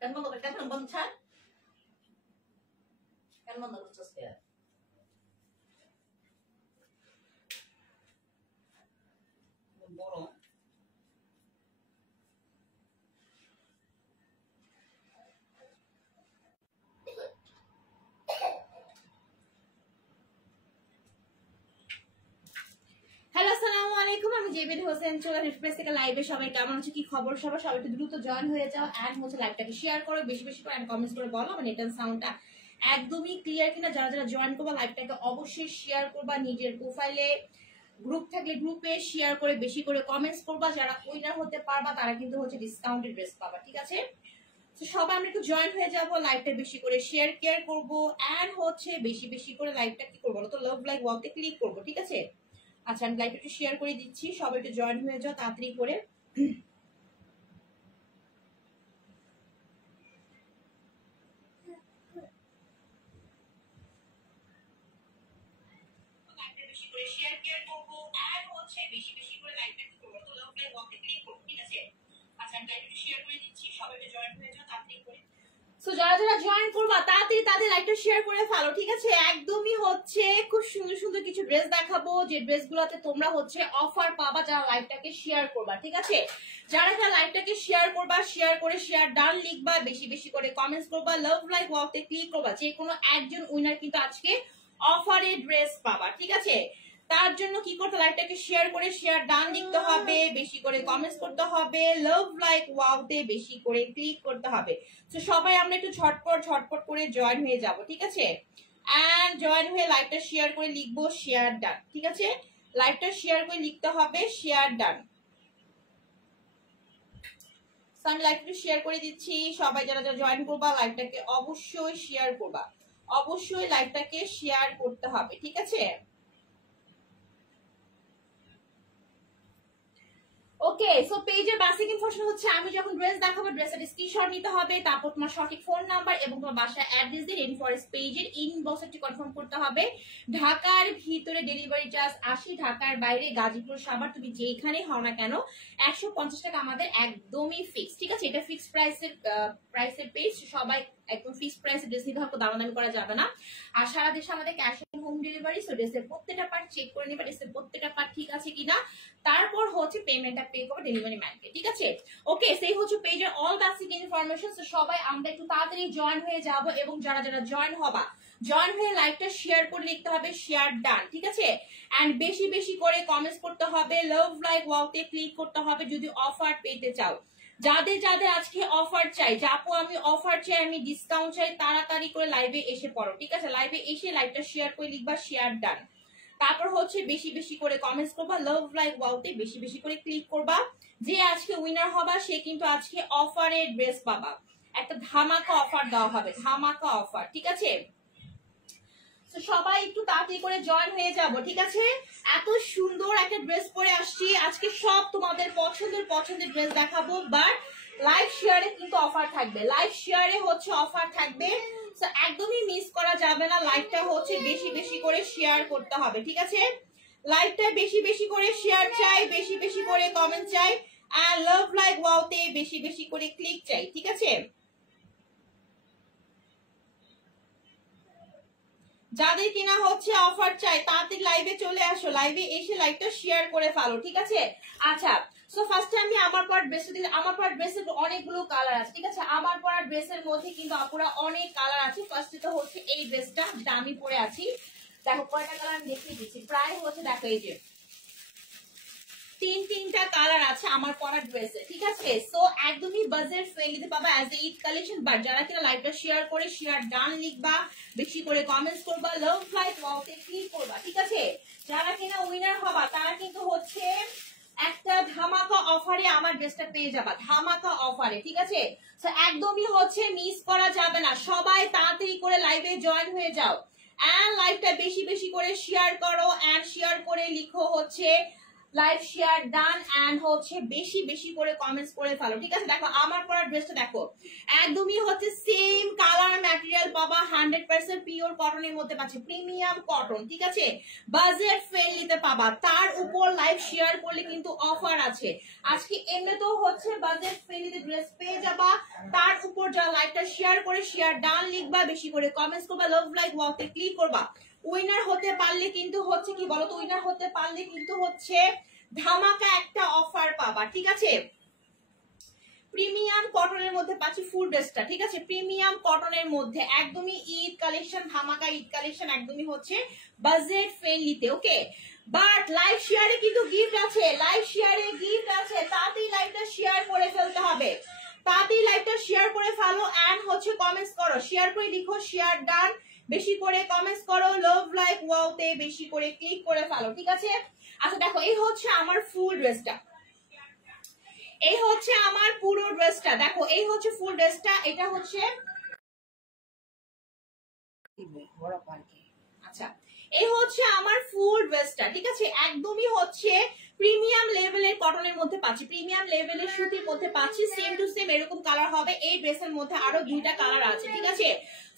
কেন বন্ধ করে? কেন বন্ধ ছাড়? কেন বন্ধ করছিস? বড় হ্যালো আসসালামু আলাইকুম, আমি জেবিন হোসেন চলে এক্সপ্রেস থেকে লাইভে। সবাই কেমন আছে, কি খবর? সবাই একটু দ্রুত জয়েন হয়ে যাও এন্ড হচ্ছে লাইভটাকে শেয়ার করো, বেশি বেশি করে এন্ড কমেন্টস করে বলো আমার নেট এন্ড সাউন্ডটা একদমই ক্লিয়ার কিনা। যারা যারা জয়েন করবা লাইভটাকে অবশ্যই শেয়ার করবা, নিজের প্রোফাইলে গ্রুপ থাকলে গ্রুপে শেয়ার করে বেশি করে কমেন্টস করবা। যারা উইনার হতে পারবা তারা কিন্তু হচ্ছে ডিসকাউন্টেড ড্রেস পাবা, ঠিক আছে? তো সবাই আমরা একটু জয়েন হয়ে যাবো, লাইভটা বেশি করে শেয়ার কেয়ার করবো এন্ড হচ্ছে বেশি বেশি করে লাইভটা কি করবো তো লাভ লাইক ওয়ালতে ক্লিক করবো, ঠিক আছে? আচ্ছা, আমি লাইভটা একটু শেয়ার করে দিচ্ছি, সবাই একটু জয়েন হয়ে যাও তাড়াতাড়ি করে। বেশি করে শেয়ার কেয়ার করবো এন্ড হচ্ছে বেশি বেশি করে লাইভটা কি করবো তো লাভ লাইক ওয়ালতে ক্লিক করবো, ঠিক আছে? আচ্ছা, আমি লাইভটা শেয়ার করে দিচ্ছি, সবাই একটু জয়েন হয়ে যাও তাড়াতাড়ি করে। সো যারা যারা জয়েন করবা তাড়াতাড়ি তাদের লাইকটা শেয়ার করে ফেলো, ঠিক আছে? একদমই হচ্ছে খুব সুন্দর সুন্দর কিছু ড্রেস দেখাবো, যে ড্রেসগুলোতে তোমরা হচ্ছে অফার পাবা যারা লাইভটাকে শেয়ার করবা, ঠিক আছে? যারা যারা লাইভটাকে শেয়ার করবা, শেয়ার করে শেয়ার ডান লিখবা, বেশি বেশি করে কমেন্টস করবা, লাভ লাইক ওয়াওতে ক্লিক করবা, যে কোনো একজন উইনার কিন্তু আজকে অফারে ড্রেস পাবা, ঠিক আছে? তার জন্য কি করতে, লাইভটাকে শেয়ার করে শেয়ার ডান লিখতে হবে, বেশি করে কমেন্টস করতে হবে, লাভ লাইক ওয়াওতে বেশি করে ক্লিক করতে হবে। তো সবাই আমরা একটু ঝটপট করে জয়েন হয়ে যাব, ঠিক আছে? এন্ড জয়েন হয়ে লাইভটা শেয়ার করে লিখবো শেয়ার ডান, ঠিক আছে? লাইভটা শেয়ার করে লিখতে হবে শেয়ার ডান। আমি লাইভটা শেয়ার করে দিচ্ছি, সবাই যারা যারা জয়েন করবা লাইভটাকে অবশ্যই শেয়ার করবা, অবশ্যই লাইভটাকে শেয়ার করতে হবে, ঠিক আছে? ওকে, সো পেজের বেসিক ইনফরমেশন হচ্ছে আমি যখন ড্রেস দেখাবো ড্রেসের স্ক্রিনশট নিতে হবে, তারপর তোমার সঠিক ফোন নাম্বার এবং তোমার বাসার অ্যাড্রেস দিয়ে রেইনফরেস্ট পেজের ইনবক্স একটি কনফার্ম করতে হবে। ঢাকার ভিতরে ডেলিভারি চার্জ 80, ঢাকার বাইরে গাজীপুর সাভার তুমি যেখানে হও না কেন 150 টাকা আমাদের একদমই ফিক্স, ঠিক আছে? এটা ফিক্স প্রাইসের পেজ, সবাই একদম ফিক্স প্রাইসে ড্রেস নিতে হবে, দামাদামি করা যাবে না। আর সারা দেশে আমাদের cash on home delivery, so ড্রেসের প্রত্যেকটা পার্ট চেক করে নিবা, ড্রেসের প্রত্যেকটা পার্ট ঠিক আছে কিনা, তারপর হচ্ছে পেমেন্টটা পে করবে ডেলিভারি ম্যানকে, ঠিক আছে? ওকে, সেই হচ্ছে পেজের অল বেসিক ইনফরমেশন। সো সবাই আমরা একটু তাড়াতাড়ি জয়েন হয়ে যাব, এবং যারা যারা জয়েন হবা জয়েন হয়ে লাইভটা শেয়ার করে লিখতে হবে শেয়ার ডান, ঠিক আছে? এন্ড বেশি বেশি করে কমেন্টস করতে হবে, লাভ লাইক ওয়াওতে ক্লিক করতে হবে যদি অফার পেতে চাও। যাদের যাদের আজকে অফার চাই, যে আপু আমি অফার চাই, আমি ডিসকাউন্ট চাই, তাড়াতাড়ি করে লাইভে এসে পড়ো, ঠিক আছে? লাইভে এসে লাইভটা শেয়ার করে লিখবা শেয়ার ডান, তারপর হচ্ছে বেশি বেশি করে কমেন্টস করবা, লাভ লাইক ওয়াওতে বেশি বেশি করে ক্লিক করবা। যে আজকে উইনার হবা সে কিন্তু আজকে অফারে ড্রেস পাবা, একটা ধামাকা অফার দেওয়া হবে, ধামাকা অফার, ঠিক আছে? সবাই একটু তাড়াতাড়ি করে জয়েন হয়ে যাব, ঠিক আছে? এত সুন্দর একটা ড্রেস পরে আসছি আজকে, সব তোমাদের পছন্দের ড্রেস দেখাবো, বাট লাইভ শেয়ারে কিন্তু অফার থাকবে, লাইভ শেয়ারে হচ্ছে অফার থাকবে, একদমই মিস করা যাবে না। লাইভটা হচ্ছে বেশি বেশি করে শেয়ার করতে হবে, ঠিক আছে? লাইভটা বেশি বেশি করে শেয়ার চাই, বেশি বেশি করে কমেন্ট চাই, আর লাভ লাইক ওয়াওতে বেশি বেশি করে ক্লিক চাই, ঠিক আছে? যাদের কিনা হচ্ছে অফার চাই তাড়াতাড়ি লাইভে চলে আসো, লাইভে এসে লাইভটা শেয়ার করে ফেলো, ঠিক আছে? আচ্ছা, সো ফার্স্টে আমি আমার পর ড্রেসের দিকে, আমার পর ড্রেসের অনেকগুলো কালার আছে, ঠিক আছে? আমার পরা ড্রেসের মধ্যে কিন্তু আপুরা অনেক কালার আছে। ফার্স্টে তো হচ্ছে এই ড্রেসটা যেটা আমি পরে আছি, দেখো কয়টা কালার আমি দেখিয়ে দিচ্ছি, প্রায় হচ্ছে দেখো এই যে তিনটা কালার আছে আমার পরা ড্রেসে, ঠিক আছে? সো একদমই বাজেট ফ্রেন্ডলিতে পাবা as a Eid collection. But যারা কিনা লাইভটা শেয়ার করে শেয়ার ডান লিখবা, বেশি করে কমেন্টস করবা, লাভ লাইক ওয়াওতে ক্লিক করবা, ঠিক আছে? যারা কিনা উইনার হবা তারা কিন্তু হচ্ছে একটা ধামাকা অফারে আমার ড্রেসটা পেয়ে যাবা, ধামাকা অফারে, ঠিক আছে? সো একদমই হচ্ছে মিস করা যাবে না, সবাই তাড়াতাড়ি করে লাইভে জয়েন হয়ে যাও এন্ড লাইভটা বেশি বেশি করে শেয়ার করো, এন্ড শেয়ার করে লিখো হচ্ছে লাইভ শেয়ার ডান এন্ড হচ্ছে বেশি বেশি করে কমেন্টস করে ফেলো, ঠিক আছে। দেখো আমার পরা ড্রেসটা দেখো, একদমই হচ্ছে সেম কালার ম্যাটেরিয়াল পাবা, 100% পিওর কটনের মধ্যে পাচ্ছে, প্রিমিয়াম কটন, ঠিক আছে, বাজেট ফ্রেন্ডলিতে পাবা। তার উপর লাইভ শেয়ার করলে কিন্তু অফার আছে আজকে, এমনিতেও হচ্ছে বাজেট ফ্রেন্ডলিতে ড্রেস পেয়ে যাবা। তার উপর যারা লাইভটা শেয়ার করে শেয়ার ডান লিখবা, বেশি করে কমেন্টস করবা, লাভ লাইক ওয়াওতে ক্লিক করবা। উইনার হতে পারলে কিন্তু হচ্ছে কি বলতো, উইনার হতে পারলে কিন্তু হচ্ছে ধামাকা একটা অফার পাবা, ঠিক আছে। প্রিমিয়াম কটনের মধ্যে পাচ্ছি ফুল ড্রেসটা, ঠিক আছে, প্রিমিয়াম কটনের মধ্যে একদমই ঈদ কালেকশন, ধামাকা ঈদ কালেকশন, একদমই হচ্ছে বাজেট ফ্রেন্ডলিতে, ওকে। বাট লাইভ শেয়ারে কিন্তু গিফট আছে, লাইভ শেয়ারে গিফট আছে, তাড়াতাড়ি লাইভটা শেয়ার করে ফেলতে হবে, তাড়াতাড়ি লাইভটা শেয়ার করে ফেলো এন্ড হচ্ছে কমেন্টস করো, শেয়ার করে লিখো শেয়ার ডান, বেশি করে কমেন্টস করো, লাভ লাইক ওয়াওতে বেশি করে ক্লিক করে ফেলো, ঠিক আছে। আচ্ছা দেখো এই হচ্ছে আমার ফুল ড্রেসটা, এই হচ্ছে আমার পুরো ড্রেসটা, দেখো এই হচ্ছে ফুল ড্রেসটা, এটা হচ্ছে আচ্ছা এই হচ্ছে আমার ফুল ড্রেসটা, ঠিক আছে, একদমই হচ্ছে প্রিমিয়াম লেভেলের কটনের মধ্যে পাচ্ছি, প্রিমিয়াম লেভেলের সুতির মধ্যে পাচ্ছি, সেম টু সেম এরকম কালার হবে। এই ড্রেসের মধ্যে আরো দুইটা কালার আছে, ঠিক আছে।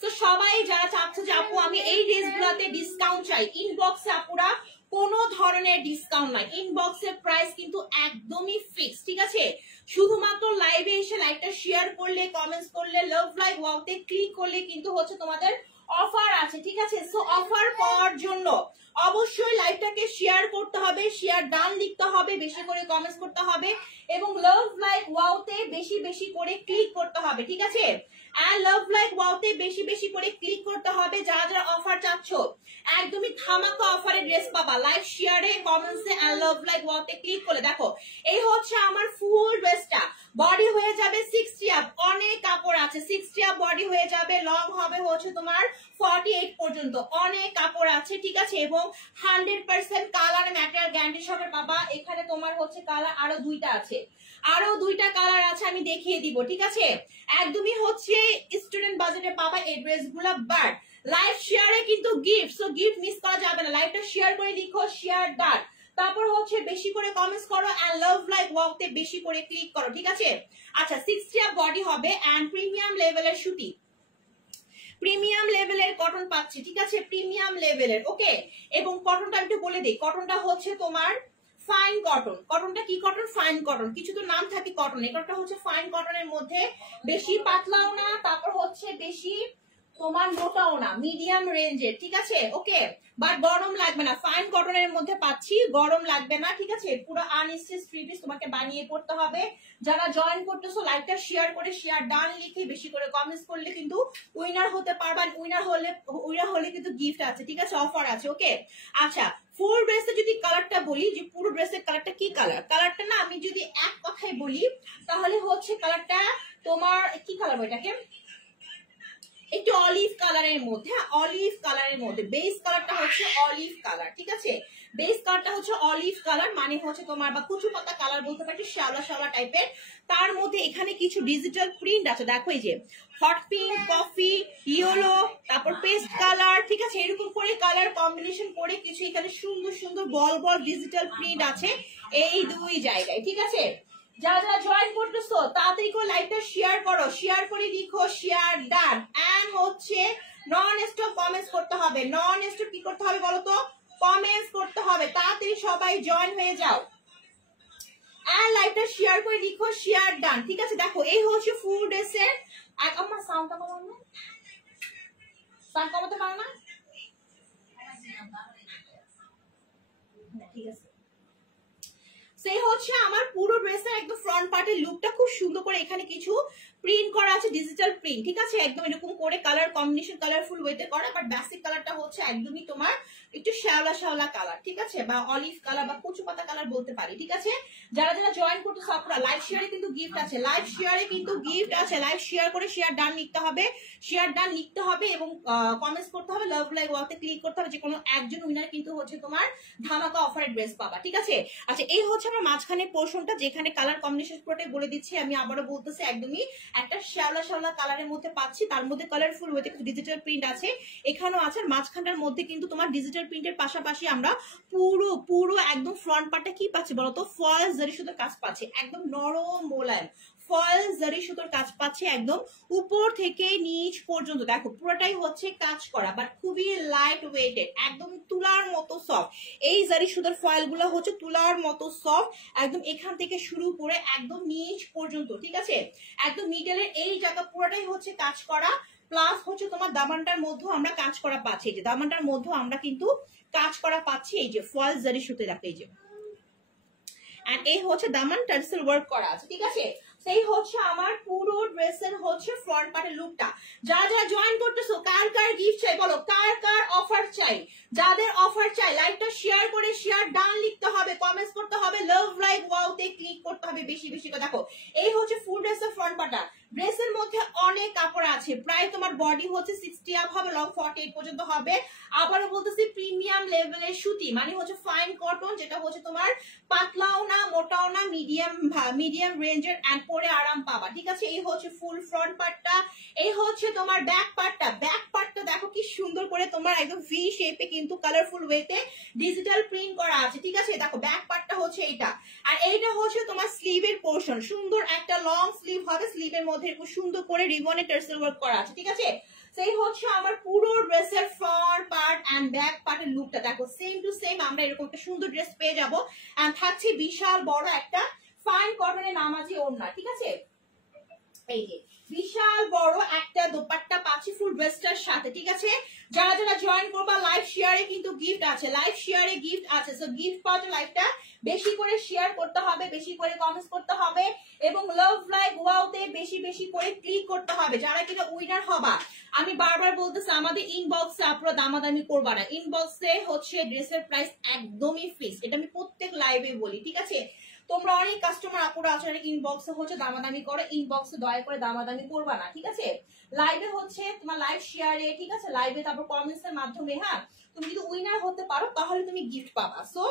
তো সবাই যারা চাচ্ছে যে আপু আমি এই ড্রেসগুলোতে ডিসকাউন্ট চাই, ইনবক্সে আপুরা কোনো ধরনের ডিসকাউন্ট নাই, ইনবক্সের প্রাইস কিন্তু একদমই ফিক্স, ঠিক আছে। শুধুমাত্র লাইভে এসে লাইভটা শেয়ার করলে, কমেন্টস করলে, লাভ লাইক ওয়াওতে ক্লিক করলে কিন্তু হচ্ছে তোমাদের অফার আছে, ঠিক আছে। সো অফার পাওয়ার জন্য অবশ্যই লাইভটাকে শেয়ার করতে হবে, শেয়ার ডান লিখতে হবে, বেশি করে কমেন্টস করতে হবে এবং লাভ লাইক ওয়াওতে বেশি বেশি করে ক্লিক করতে হবে, ঠিক আছে। আর লাভ লাইক ওয়াওতে বেশি বেশি করে ক্লিক করতে হবে যারা যারা অফার চাচ্ছ, একদমই ধামাকা অফারে ড্রেস পাবা লাইভ শেয়ারে, কমেন্টসে আর লাভ লাইক ওয়াওতে ক্লিক করলে। দেখো এই হচ্ছে আমার ফুল ড্রেসটা, বডি হয়ে যাবে 60 আপ, অনেক কাপড় আছে, 60 আপ বডি হয়ে যাবে, লং হবে হচ্ছে তোমার 48 পর্যন্ত, অনেক কাপড় আছে, ঠিক আছে। এবং 100% কালার ম্যাটেরিয়াল গ্যারান্টি সহকারে পাবা। এখানে তোমার হচ্ছে কালার আরো দুইটা আছে, আরো দুইটা কালার আছে, আমি দেখিয়ে দিব, ঠিক আছে। একদমই হচ্ছে স্টুডেন্ট বাজেটে পাবা এই ড্রেসগুলো, বাট লাইভ শেয়ারে কিন্তু গিফট, সো গিফট মিস করা যাবে না। লাইভটা শেয়ার করে লিখো শেয়ার ডান, তারপর হচ্ছে বেশি করে কমেন্টস করো এন্ড লাভ লাইক ওয়াওতে বেশি করে ক্লিক করো, ঠিক আছে। আচ্ছা 60 আপ বডি হবে এন্ড প্রিমিয়াম লেভেলের সুতি, প্রিমিয়াম লেভেলের কটন পাচ্ছি, ঠিক আছে, প্রিমিয়াম লেভেলের, ওকে। এবং কটনটা একটু বলে দিই, কটনটা হচ্ছে তোমার ফাইন কটন, কটনটা কি কটন, ফাইন কটন, কিছু তো নাম থাকে কটন, এটা হচ্ছে ফাইন কটনের মধ্যে, বেশি পাতলাও না, তারপর হচ্ছে বেশি তোমার মোটাও না, মিডিয়াম রেঞ্জের, ঠিক আছে, ওকে। বাট গরম লাগবে না, ফাইন কটনের মধ্যে পাচ্ছি, গরম লাগবে না, ঠিক আছে। পুরো আনস্টিচ থ্রি পিস তোমাকে বানিয়ে পড়তে হবে। যারা জয়েন করতেছো লাইভটা শেয়ার করে শেয়ার ডান লিখে বেশি করে কমেন্টস করলে কিন্তু উইনার হতে পারবেন, উইনার হলে কিন্তু গিফট আছে, ঠিক আছে, অফার আছে, ওকে। আচ্ছা ফুল ড্রেসে যদি কালারটা বলি, যে পুরো ড্রেসের কালারটা কি কালার, কালারটা না আমি যদি এক কথায় বলি তাহলে হচ্ছে কালারটা তোমার কি কালার, এটাকে একটু অলিভ কালারের মধ্যে, অলিভ কালারের মধ্যে, বেস কালারটা হচ্ছে অলিভ কালার, ঠিক আছে, বেস কালারটা হচ্ছে অলিভ কালার, মানে হচ্ছে তোমার বা কুচু পাতা কালার বলতে পারি, শ্যাওলা শ্যাওলা টাইপের। তার মধ্যে এখানে কিছু ডিজিটাল প্রিন্ট আছে, দেখো এই যে হট পিঙ্ক, কফি, ইয়েলো, তারপর পেস্ট কালার, ঠিক আছে, এরকম করে কালার কম্বিনেশন করে কিছু এখানে সুন্দর সুন্দর বল বল ডিজিটাল প্রিন্ট আছে এই দুই জায়গায়, ঠিক আছে। যারা যারা জয়েন করতেছো তাড়াতাড়ি করে লাইভটা শেয়ার করো, শেয়ার করে লিখো শেয়ার ডান এন্ড হচ্ছে নন স্টপ কমেন্টস করতে হবে, নন স্টপ কি করতে হবে বলো তো, কমেন্টস করতে হবে, তাড়াতাড়ি সবাই জয়েন হয়ে যাও এন্ড লাইভটা শেয়ার করে লিখো শেয়ার ডান, ঠিক আছে। দেখো এই হচ্ছে ফুল ড্রেসের, আমার সাউন্ডটা কমানো না, সাউন্ড কমাতে পারো না, ঠিক আছে। সেই হচ্ছে আমার পুরো ড্রেসের একদম ফ্রন্ট পার্টের লুকটা খুব সুন্দর করে এখানে কিছু প্রিন্ট করা আছে, ডিজিটাল প্রিন্ট, ঠিক আছে, একদম এরকম করে কালার কম্বিনেশন কালারফুল ওয়েতে করা, বাট বেসিক কালারটা হচ্ছে একদমই তোমার একটু শ্যাওলা শ্যাওলা কালার, ঠিক আছে, বা অলিভ কালার বা কচু পাতা কালার বলতে পারি, ঠিক আছে। যারা যারা জয়েন করতে আপনারা লাইভ শেয়ারে কিন্তু গিফট আছে, লাইভ শেয়ারে কিন্তু গিফট আছে, লাইভ শেয়ার করে শেয়ার ডান লিখতে হবে, শেয়ার ডান লিখতে হবে এবং কমেন্টস করতে হবে, লাভ লাইক ওয়াতে ক্লিক করতে হবে, যে কোনো একজন উইনার কিন্তু হচ্ছে তোমার ধামাকা অফারের ড্রেস পাবা, ঠিক আছে। আচ্ছা এই হচ্ছে আমার মাঝখানে পোর্শনটা যেখানে কালার কম্বিনেশন পুরোটাই বলে দিচ্ছি, আমি আবারও বলতেছি একদমই একটা শ্যাওলা শ্যাওলা কালারের মধ্যে পাচ্ছি, তার মধ্যে কালারফুল ওয়েতে ডিজিটাল প্রিন্ট আছে, এখানেও আছে। মাঝখানটার মধ্যে কিন্তু তোমার ডিজিটাল প্রিন্টের পাশাপাশি আমরা পুরো পুরো একদম ফ্রন্ট পার্টটা কি পাচ্ছি বলতো, ফয়েল জারি সুতোর কাজ পাচ্ছি, একদম নরম মোলায়েম ফয়েল জারি সুতোর কাজ পাচ্ছি, একদম উপর থেকে নিচ পর্যন্ত দেখো পুরোটাই হচ্ছে কাজ করা, বাট খুবই লাইট ওয়েটেড, একদম তুলার মতো সফট। এই জারি সুতোর ফয়েল গুলো হচ্ছে তুলার মতো সফট, একদম এখান থেকে শুরু করে একদম নিচ পর্যন্ত, ঠিক আছে। একদম মিডলের এই জায়গা পুরোটাই হচ্ছে কাজ করা, প্লাস হচ্ছে তোমার দামানটার মধ্যেও আমরা কাজ করা পাচ্ছি, এই যে দামানটার মধ্যেও আমরা কিন্তু কাজ করা পাচ্ছি, এই যে ফয়েল জারি সুতো দেখো, এই যে এন্ড এই হচ্ছে দামান টার্সেল ওয়ার্ক করা আছে, ঠিক আছে। সেই হচ্ছে আমার পুরো ড্রেসের হচ্ছে ফ্রন্ট পার্টের লুকটা। যারা যারা জয়েন করতেছো, কার কার গিফট চাই বলো, কার কার অফার চাই, যাদের অফার চাই লাইভটা শেয়ার করে শেয়ার ডান লিখতে হবে, কমেন্টস করতে হবে, লাভ লাইক ওয়াওতে ক্লিক করতে হবে বেশি বেশি করে। দেখো এই হচ্ছে ফুল ড্রেসের ফ্রন্ট পার্টটা, ড্রেসের মধ্যে অনেক কাপড় আছে, প্রায় তোমার বডি হচ্ছে 60 আপ হবে, লং 48 পর্যন্ত হবে। আবারও বলতেছি প্রিমিয়াম লেভেলের সুতি, মানে হচ্ছে ফাইন কটন, যেটা হচ্ছে তোমার পাতলাও না মোটাও না, মিডিয়াম রেঞ্জের এন্ড পরে আরাম পাবা, ঠিক আছে। এই হচ্ছে ফুল ফ্রন্ট পার্টটা, এই হচ্ছে তোমার ব্যাক পার্টটা। ব্যাক পার্টটা দেখো কি সুন্দর করে তোমার একদম ভি শেপে কিন্তু কালারফুল ওয়েতে ডিজিটাল প্রিন্ট করা আছে, ঠিক আছে। দেখো ব্যাক পার্টটা হচ্ছে এইটা, আর এইটা হচ্ছে তোমার স্লিভের পোর্শন, সুন্দর একটা লং স্লিভ হবে, স্লিভের মধ্যে খুব সুন্দর করে রিবনে টার্সেল ওয়ার্ক করা আছে, ঠিক আছে। সেই হচ্ছে আমার পুরো ড্রেসের ফ্রন্ট পার্ট এন্ড ব্যাক পার্টের লুকটা। দেখো সেম টু সেম আমরা এরকম একটা সুন্দর ড্রেস পেয়ে যাবো, এন্ড থাকছে বিশাল বড় একটা ফাইন কটনের নামাজি ওড়না, ঠিক আছে। এই যে বিশাল বড় একটা দোপাট্টা পাচ্ছি ফুল ড্রেসটার সাথে, ঠিক আছে। যারা যারা জয়েন করবা লাইভ শেয়ারে কিন্তু গিফট আছে, লাইভ শেয়ারে গিফট আছে, সো গিফট পাওয়ার লাইভটা বেশি করে শেয়ার করতে হবে, বেশি করে কমেন্টস করতে হবে, এবং লাভ লাইক ওয়াওতে বেশি বেশি করে ক্লিক করতে হবে যারা কিনা উইনার হবা। আমি বারবার বলতেছি আমাদের ইনবক্সে আপনারা দামাদামি করবা না, ইনবক্সে হচ্ছে ড্রেসের প্রাইস একদমই ফিক্স, এটা আমি প্রত্যেক লাইভে বলি, ঠিক আছে। তোমরা অনেক কাস্টমার আপুরা আছে ইনবক্সে হচ্ছে দামাদামি করে, ইনবক্সে দয়া করে দামাদামি করবা না, ঠিক আছে। লাইভে হচ্ছে তোমার লাইভ শেয়ারে, ঠিক আছে, লাইভে তারপর কমেন্টস এর মাধ্যমে, হ্যাঁ, তুমি যদি উইনার হতে পারো তাহলে তুমি গিফট পাবা। সো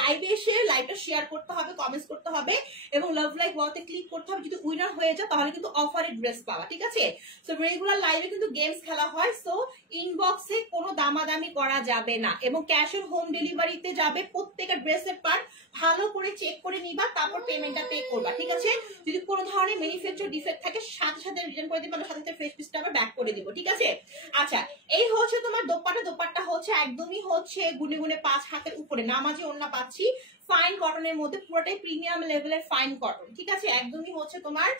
লাইভে এসে লাইভটা শেয়ার করতে হবে, কমেন্টস করতে হবে, এবং লাভ লাইক ওয়াওতে ক্লিক করতে হবে। যদি উইনার হয়ে যায় তাহলে কিন্তু অফারে ড্রেস পাওয়া, ঠিক আছে। সো রেগুলার লাইভে কিন্তু গেমস খেলা হয়, সো ইনবক্সে কোনো দামাদামি করা যাবে না, এবং ক্যাশ অন হোম ডেলিভারিতে যাবে। প্রত্যেকটা ড্রেসের পার্ট ভালো করে চেক করে নিবা, তারপর পেমেন্টটা পে করবা, ঠিক আছে। যদি কোনো ধরনের ম্যানুফ্যাকচার ডিফেক্ট থাকে সাথে সাথে রিটার্ন করে দিবা, সাথে সাথে ফ্রেশ পিসটা আবার ব্যাক করে দিব, ঠিক আছে। আচ্ছা এই হচ্ছে তোমার দোপাট্টা, দোপাট্টা হচ্ছে একদমই হচ্ছে গুনে গুনে 5 হাতের উপরে নামাজি ওড়না পাচ্ছি, ফাইন কটনের মধ্যে, পুরোটাই প্রিমিয়াম লেভেলের ফাইন কটন, ঠিক আছে। একদমই হচ্ছে তোমার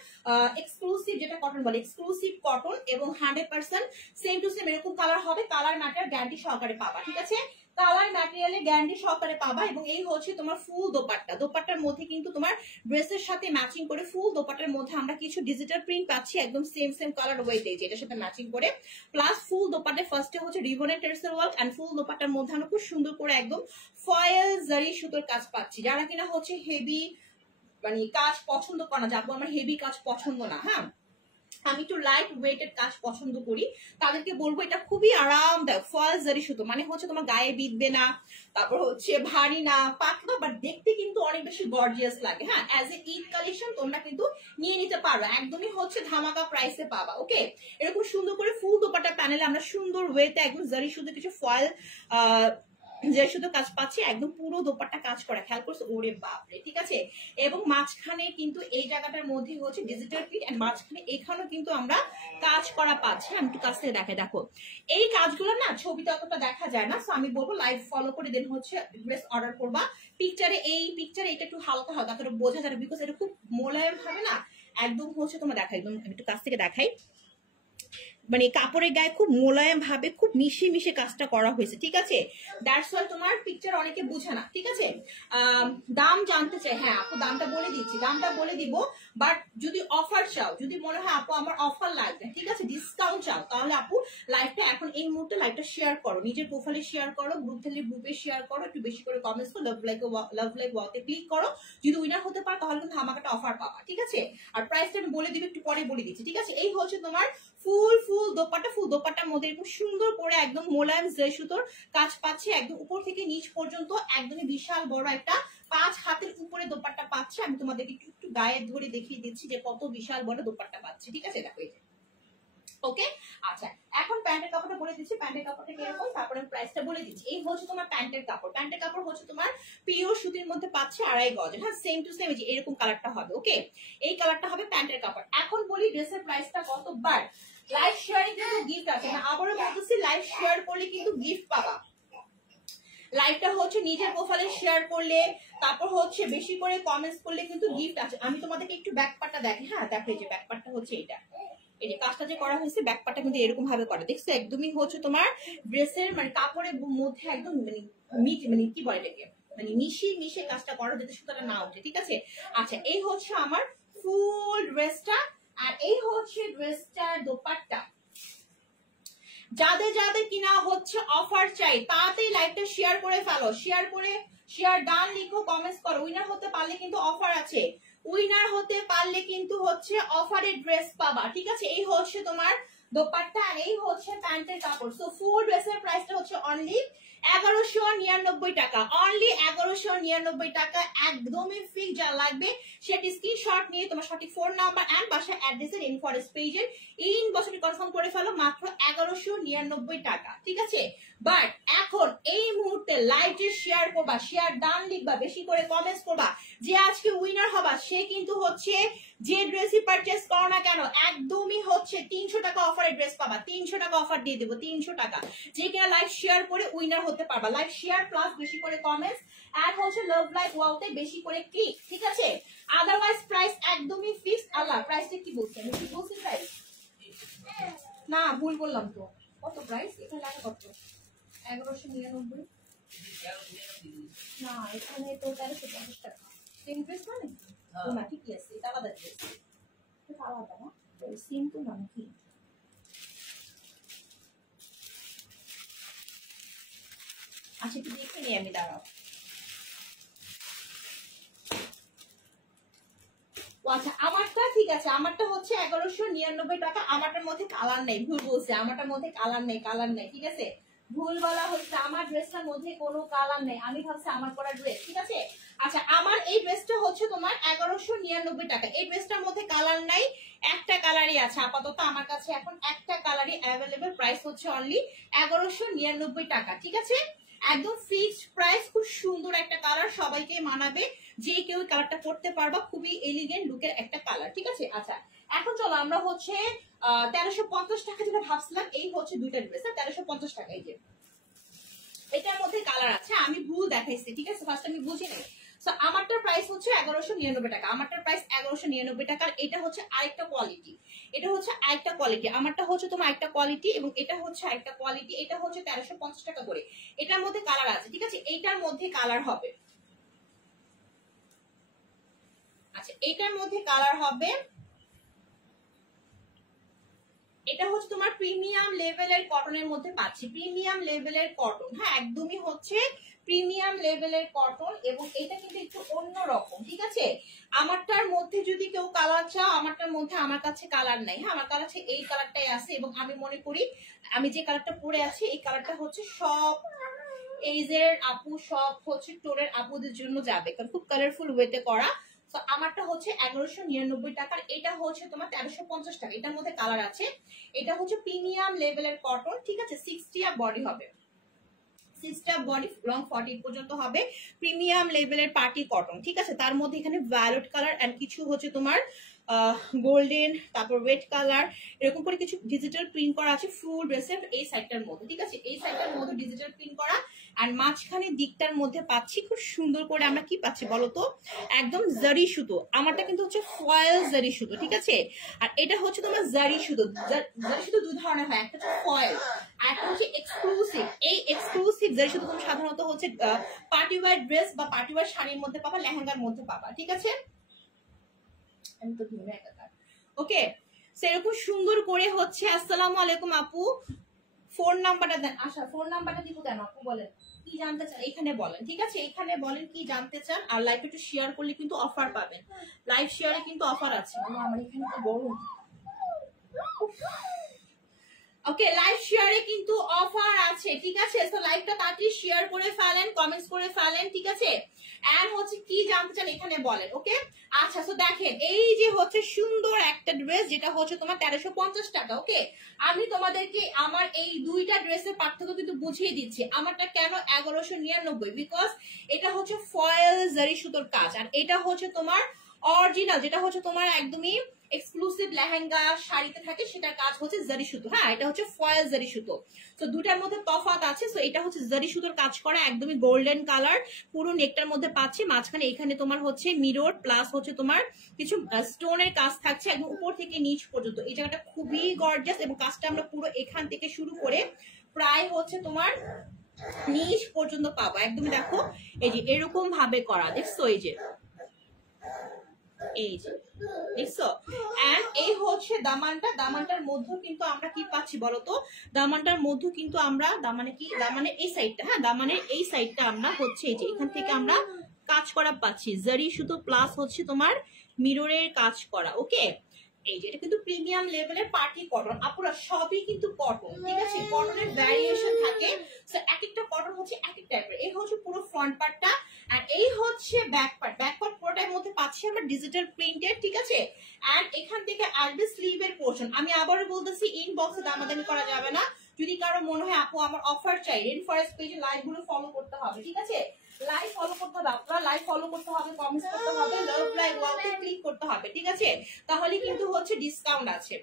এক্সক্লুসিভ, যেটা কটন বলে এক্সক্লুসিভ কটন, এবং 100% সেম টু সেম এরকম কালার হবে, কালার ম্যাটার গ্যারান্টি সহকারে পাবা, ঠিক আছে। কালার ম্যাটেরিয়ালে গ্যারান্টি সহকারে পাবা। এবং এই হচ্ছে তোমার ফুল দোপাট্টা, দোপাট্টার মধ্যে কিন্তু তোমার ড্রেসের সাথে ম্যাচিং করে ফুল দোপাট্টার মধ্যে আমরা কিছু ডিজিটাল প্রিন্ট পাচ্ছি, একদম সেম সেম কালার ওয়েটে, যেটার সাথে ম্যাচিং করে, প্লাস ফুল দোপাট্টা ফার্স্টে হচ্ছে রিবনের টার্সেল ওয়ার্ক, এন্ড ফুল দোপাট্টার মধ্যে আমরা খুব সুন্দর করে একদম ফয়েল জারি সুতোর কাজ পাচ্ছি। যারা কিনা হচ্ছে হেভি মানে কাজ পছন্দ করে না, যাবো আমার হেভি কাজ পছন্দ না, হ্যাঁ, আমি একটু লাইট ওয়েটেড কাজ পছন্দ করি, তাদেরকে বলবো এটা খুবই আরামদায়ক ফয়েল জারি সুতো, মানে হচ্ছে তোমার গায়ে বিঁধবে না, তারপর হচ্ছে ভারী না, পাতলা, বাট দেখতে কিন্তু অনেক বেশি গর্জিয়াস লাগে, হ্যাঁ। অ্যাজ এ ঈদ কালেকশন তোমরা কিন্তু নিয়ে নিতে পারো, একদমই হচ্ছে ধামাকা প্রাইসে পাবা, ওকে। এরকম সুন্দর করে ফুল দোপাট্টা প্যানেলে আমরা সুন্দর ওয়েতে একদম জারি সুতো কিছু ফয়েল যে শুধু কাজ পাচ্ছি, একদম পুরো দোপাট্টা কাজ করা, খেয়াল করছো, ওরে বাপরে, ঠিক আছে। এবং মাঝখানে কিন্তু এই জায়গাটার মধ্যে হচ্ছে ডিজিটাল প্রিন্ট, এন্ড মাঝখানে এখানেও কিন্তু আমরা কাজ করা পাচ্ছি। আমি একটু কাছ থেকে দেখো এই কাজগুলো না ছবিতে অতটা দেখা যায় না, সো আমি বলবো লাইভ ফলো করে দেন হচ্ছে ড্রেস অর্ডার করবা। পিকচারে এটা একটু হালকা হালকা তোরা বোঝা যাবে, বিকজ এটা খুব মোলায়েম হবে না, একদম হচ্ছে তোমার দেখাই, একদম আমি একটু কাছ থেকে দেখাই, মানে কাপড়ের গায়ে খুব মোলায়েম ভাবে খুব মিশে মিশে কাজটা করা হয়েছে, ঠিক আছে। দ্যাটস ওয়াই তোমার পিকচার অনেকে বুঝে না, ঠিক আছে। দাম জানতে চাই, হ্যাঁ আপু দামটা বলে দিচ্ছি, দামটা বলে দিব, বাট যদি অফার চাও, যদি মনে হয় আপু আমার অফার লাগবে, ঠিক আছে, ডিসকাউন্ট চাও, তাহলে আপু লাইভটা এখন এই মুহূর্তে লাইভটা শেয়ার করো, নিজের প্রোফাইলে শেয়ার করো, গ্রুপ থেকে গ্রুপে শেয়ার করো, একটু বেশি করে কমেন্টস করো, লাভ লাইক ওয়াওতে ক্লিক করো। যদি উইনার হতে পারো তাহলে কিন্তু আমাকে একটা অফার পাবা, ঠিক আছে। আর প্রাইসটা আমি বলে দিব, একটু পরে বলে দিচ্ছি, ঠিক আছে। এই হচ্ছে তোমার ফুল দোপাট্টার মধ্যে এরকম সুন্দর করে একদম মোলায়েম জরি সুতোর কাজ পাচ্ছে, একদম উপর থেকে নিচ পর্যন্ত একদমই বিশাল বড় একটা 5 হাতের উপরে দোপাট্টা পাচ্ছে। আমি তোমাদেরকে একটু গায়ে ধরে দেখিয়ে দিচ্ছি যে কত বিশাল বড় দোপাট্টা পাচ্ছে, ঠিক আছে? দেখো এই যে, ওকে। আচ্ছা, এখন প্যান্টের কাপড়টা বলে দিচ্ছি, প্যান্টের কাপড়টা কিরকম, তারপরে প্রাইসটা বলে দিচ্ছি। এই হচ্ছে তোমার প্যান্টের কাপড়, প্যান্টের কাপড় হচ্ছে তোমার পিওর সুতির মধ্যে পাচ্ছে 2.5 গজ, হ্যাঁ, সেম টু সেম এরকম কালারটা হবে, ওকে? এই কালারটা হবে প্যান্টের কাপড়। এখন বলি ড্রেসের প্রাইসটা কত। বার লাইভ শেয়ারিং কিন্তু গিফট আছে না, আবারও বলতেছি লাইভ শেয়ার করলে কিন্তু গিফট পাবা। লাইভটা হচ্ছে নিজের প্রোফাইলে শেয়ার করলে, তারপর হচ্ছে বেশি করে কমেন্টস করলে কিন্তু গিফট আছে। আমি তোমাদেরকে একটু ব্যাক পার্টটা দেখি, হ্যাঁ দেখো এই যে ব্যাক পার্টটা হচ্ছে এটা, এই যে কাজটা যে করা হয়েছে ব্যাক পার্টটা কিন্তু এরকম ভাবে করা, দেখছো? একদমই হচ্ছে তোমার ড্রেসের মানে কাপড়ের মধ্যে একদম মানে কি বলে এটাকে, মানে মিশে কাজটা করা যাতে সুতাটা না ওঠে, ঠিক আছে? আচ্ছা, এই হচ্ছে আমার ফুল ড্রেসটা, আর এই হচ্ছে ড্রেসটার দোপাট্টা। যাদের কিনা হচ্ছে অফার চাই তাড়াতাড়ি লাইভটা শেয়ার করে ফেলো, শেয়ার ডান লিখো, কমেন্টস করো। উইনার হতে পারলে কিন্তু অফার আছে, উইনার হতে পারলে কিন্তু হচ্ছে অফারের ড্রেস পাবা, ঠিক আছে? এই হচ্ছে তোমার দোপাট্টা, এই হচ্ছে প্যান্টের কাপড়। সো ফুল ড্রেসের প্রাইসটা হচ্ছে অনলি 1199 টাকা, অনলি 1199 টাকা, একদমই ফিক্স। যা লাগবে সেটি স্ক্রিনশট নিয়ে তোমার সঠিক ফোন নাম্বার এন্ড বাসা অ্যাড্রেসের ইনফরেস্ট পেজের ইনবক্সে কনফার্ম করে ফেলো, মাত্র 1199 টাকা, ঠিক আছে? বাট এখন এই মুহূর্তে লাইভে শেয়ার করবা, শেয়ার ডান লিখবা, বেশি করে কমেন্টস করবা, যে আজকে উইনার হবা সে কিন্তু হচ্ছে যে ড্রেসই পারচেজ করো না কেন একদমই হচ্ছে 300 টাকা অফারের ড্রেস পাবা, 300 টাকা অফার দিয়ে দেবো, 300 টাকা। যে কিনা লাইভ শেয়ার করে উইনার হতে পারবা, লাইভ শেয়ার প্লাস বেশি করে কমেন্টস আর হচ্ছে লাভ লাইভ ওয়াওতে বেশি করে ক্লিক, ঠিক আছে? আদারওয়াইজ প্রাইস একদমই ফিক্সড। আল্লাহ, প্রাইসটা কি বলছি আমি, কি বলছি প্রাইস? না ভুল বললাম তো, কত প্রাইস এখানে লেখা কত? 1199। না এখানে তো 1350 টাকা। সেম ড্রেস মানে না, ঠিকই আছে, এটা আলাদা ড্রেস, এটা আলাদা না, সেম তো না কি? আচ্ছা একটু দেখে নিই আমি, দাঁড়াও। আচ্ছা আমারটা ঠিক আছে, আমারটা হচ্ছে 1199 টাকা। আমারটার মধ্যে কালার নেই, ভুল বলছে, আমারটার মধ্যে কালার নেই, ঠিক আছে? ভুল বলা হচ্ছে, আমার ড্রেসটার মধ্যে কোনো কালার নেই, আমি ভাবছি আমার পরা ড্রেস, ঠিক আছে? আচ্ছা, আমার এই ড্রেসটা হচ্ছে তোমার 1199 টাকা। এই ড্রেসটার মধ্যে কালার নাই, একটা কালারই আছে আপাতত আমার কাছে, এখন একটা কালারই অ্যাভেলেবেল। প্রাইস হচ্ছে অনলি 1199 টাকা, ঠিক আছে? একদম ফিক্সড প্রাইস, খুব সুন্দর একটা কালার, সবাইকে মানাবে, যে কেউ কালারটা পড়তে পারবা, খুবই এলিগেন্ট লুকের একটা কালার, ঠিক আছে? আচ্ছা, এখন চলো আমরা হচ্ছে 1350 টাকা যেটা ভাবছিলাম, এই হচ্ছে দুইটা ড্রেস, 1350 টাকা। এই যে এটার মধ্যে কালার আছে, আমি ভুল দেখাইছি, ঠিক আছে? ফার্স্ট আমি বুঝি নাই। সো আমারটার প্রাইস হচ্ছে 1199 টাকা, আমারটার প্রাইস 1199 টাকা। এটা হচ্ছে আরেকটা কোয়ালিটি, আমারটা হচ্ছে তোমার আরেকটা কোয়ালিটি, এবং এটা হচ্ছে আরেকটা কোয়ালিটি। এটা হচ্ছে 1350 টাকা করে, এটার মধ্যে কালার আছে, ঠিক আছে? এইটার মধ্যে কালার হবে, আচ্ছা এটার মধ্যে কালার হবে। এটা হচ্ছে তোমার প্রিমিয়াম লেভেলের কটনের মধ্যে পাচ্ছি, প্রিমিয়াম লেভেলের কটন, হ্যাঁ একদমই হচ্ছে প্রিমিয়াম লেভেলের কটন, এবং এটা কিন্তু একটু অন্যরকম, ঠিক আছে? আমারটার মধ্যে যদি কেউ কালার চাও, আমারটার মধ্যে আমার কাছে কালার নাই, হ্যাঁ আমার কাছে এই কালারটাই আছে, এবং আমি মনে করি আমি যে কালারটা পরে আছি এই কালারটা হচ্ছে সব এইজের আপু, সব হচ্ছে টোনের আপুদের জন্য যাবে, কারণ খুব কালারফুল ওয়েতে করা। তো আমারটা হচ্ছে 1199 টাকার, এটা হচ্ছে তোমার 1350 টাকা। এটার মধ্যে কালার আছে, এটা হচ্ছে প্রিমিয়াম লেভেলের কটন, ঠিক আছে? 60 আপ বডি হবে, 60 আপ বডি, লং 40 পর্যন্ত হবে, প্রিমিয়াম লেভেলের পার্টি কটন, ঠিক আছে? তার মধ্যে এখানে ভায়োলেট কালার এন্ড কিছু হচ্ছে তোমার গোল্ডেন, তারপর রেড কালার, এরকম করে কিছু ডিজিটাল প্রিন্ট করা আছে ফুল ড্রেসের এই সাইডটার মধ্যে, ঠিক আছে? এই সাইডটার মধ্যে ডিজিটাল প্রিন্ট করা, আর মাঝখানে দিকটার মধ্যে পাচ্ছি খুব সুন্দর করে আমরা কি পাচ্ছি বলতো, একদম জারি সুতো। আমারটা কিন্তু হচ্ছে ফয়েল জারি সুতো, ঠিক আছে? আর এটা হচ্ছে তোমার জারি সুতো। জারি সুতো দুই ধরনের হয়, একটা হচ্ছে ফয়েল আর একটা হচ্ছে এক্সক্লুসিভ। এই এক্সক্লুসিভ জারি সুতো তুমি সাধারণত হচ্ছে পার্টি ওয়্যার ড্রেস বা পার্টি ওয়্যার শাড়ির মধ্যে পাবা, লেহেঙ্গার মধ্যে পাবা, ঠিক আছে? আমি তো ধরে একাকার, ওকে? সেরকম সুন্দর করে হচ্ছে। আসসালামু আলাইকুম আপু, ফোন নাম্বারটা দেন। আচ্ছা ফোন নাম্বারটা দিব কেন আপু, বলেন কি জানতে চান এখানে বলেন, ঠিক আছে? এখানে বলেন কি জানতে চান, আর লাইভ একটু শেয়ার করলে কিন্তু অফার পাবেন, লাইভ শেয়ারে কিন্তু অফার আছে। আমার এখানে তো গরম, ওকে, লাইভ শেয়ারে কিন্তু অফার আছে, ঠিক আছে? সো লাইভটা তাড়াতাড়ি শেয়ার করে ফেলেন, কমেন্টস করে ফেলেন, ঠিক আছে? এন্ড হচ্ছে কি জানতে চান এখানে বলেন, ওকে? আচ্ছা, সো দেখেন এই যে হচ্ছে সুন্দর একটা ড্রেস, যেটা হচ্ছে তোমার 1350 টাকা, ওকে? আমি তোমাদেরকে আমার এই দুইটা ড্রেসের পার্থক্য কিন্তু বুঝিয়ে দিচ্ছি। আমারটা কেন 1199, বিকজ এটা হচ্ছে ফয়েল জারি সুতোর কাজ, আর এটা হচ্ছে তোমার অরিজিনাল, যেটা হচ্ছে তোমার একদমই এক্সক্লুসিভ লেহেঙ্গা শাড়িতে থাকে, সেটার কাজ হচ্ছে জারি সুতো। হ্যাঁ, এটা হচ্ছে ফয়েল জারি সুতো। তো দুটার মধ্যে তফাৎ আছে। সো এটা হচ্ছে জারি সুতোর কাজ করা, একদমই গোল্ডেন কালার, পুরো নেকটার মধ্যে পাচ্ছি। মাঝখানে এখানে তোমার হচ্ছে মিরর প্লাস হচ্ছে তোমার কিছু স্টোনের কাজ থাকছে একদম উপর থেকে নিচ পর্যন্ত। এই জায়গাটা খুবই গর্জিয়াস, এবং কাজটা আমরা পুরো এখান থেকে শুরু করে প্রায় হচ্ছে তোমার নিচ পর্যন্ত পাবো। একদমই দেখো এই যে এরকম ভাবে করা, দেখছো? এই যে এই যে দেখছো? এন্ড এই হচ্ছে দামানটা। দামানটার মধ্যে কিন্তু আমরা কি পাচ্ছি বলতো? দামানটার মধ্যে কিন্তু আমরা দামানের এই সাইডটা, হ্যাঁ, দামানের এই সাইডটা আমরা হচ্ছে এই যে এখান থেকে আমরা কাজ করা পাচ্ছি, জারি শুধু প্লাস হচ্ছে তোমার মিররের কাজ করা, ওকে? এই যে এটা কিন্তু প্রিমিয়াম লেভেলের পার্টি কটন, আপুরা সবই কিন্তু কটন, ঠিক আছে? কটনের ভ্যারিয়েশন থাকে, সো এক একটা কটন হচ্ছে এক এক টাইপের। এই হচ্ছে পুরো ফ্রন্ট পার্টটা, আর এই হচ্ছে ব্যাক পার্ট। ব্যাক পার্ট পুরোটার মধ্যে পাচ্ছি আমরা ডিজিটাল প্রিন্টেড, ঠিক আছে? এন্ড এখান থেকে আসবে স্লিভের পোর্শন। আমি আবারও বলতেছি, ইনবক্সে দামাদামি করা যাবে না। যদি কারো মনে হয় আপু আমার অফার চাই, রেন ফরেস্ট পেজে লাইভ গুলো ফলো করতে হবে, ঠিক আছে? লাইভ ফলো করতে হবে, আপনারা লাইভ ফলো করতে হবে, কমেন্টস করতে হবে, লাভ লাইভ ওয়াওতে ক্লিক করতে হবে, ঠিক আছে? তাহলে কিন্তু হচ্ছে ডিসকাউন্ট আছে।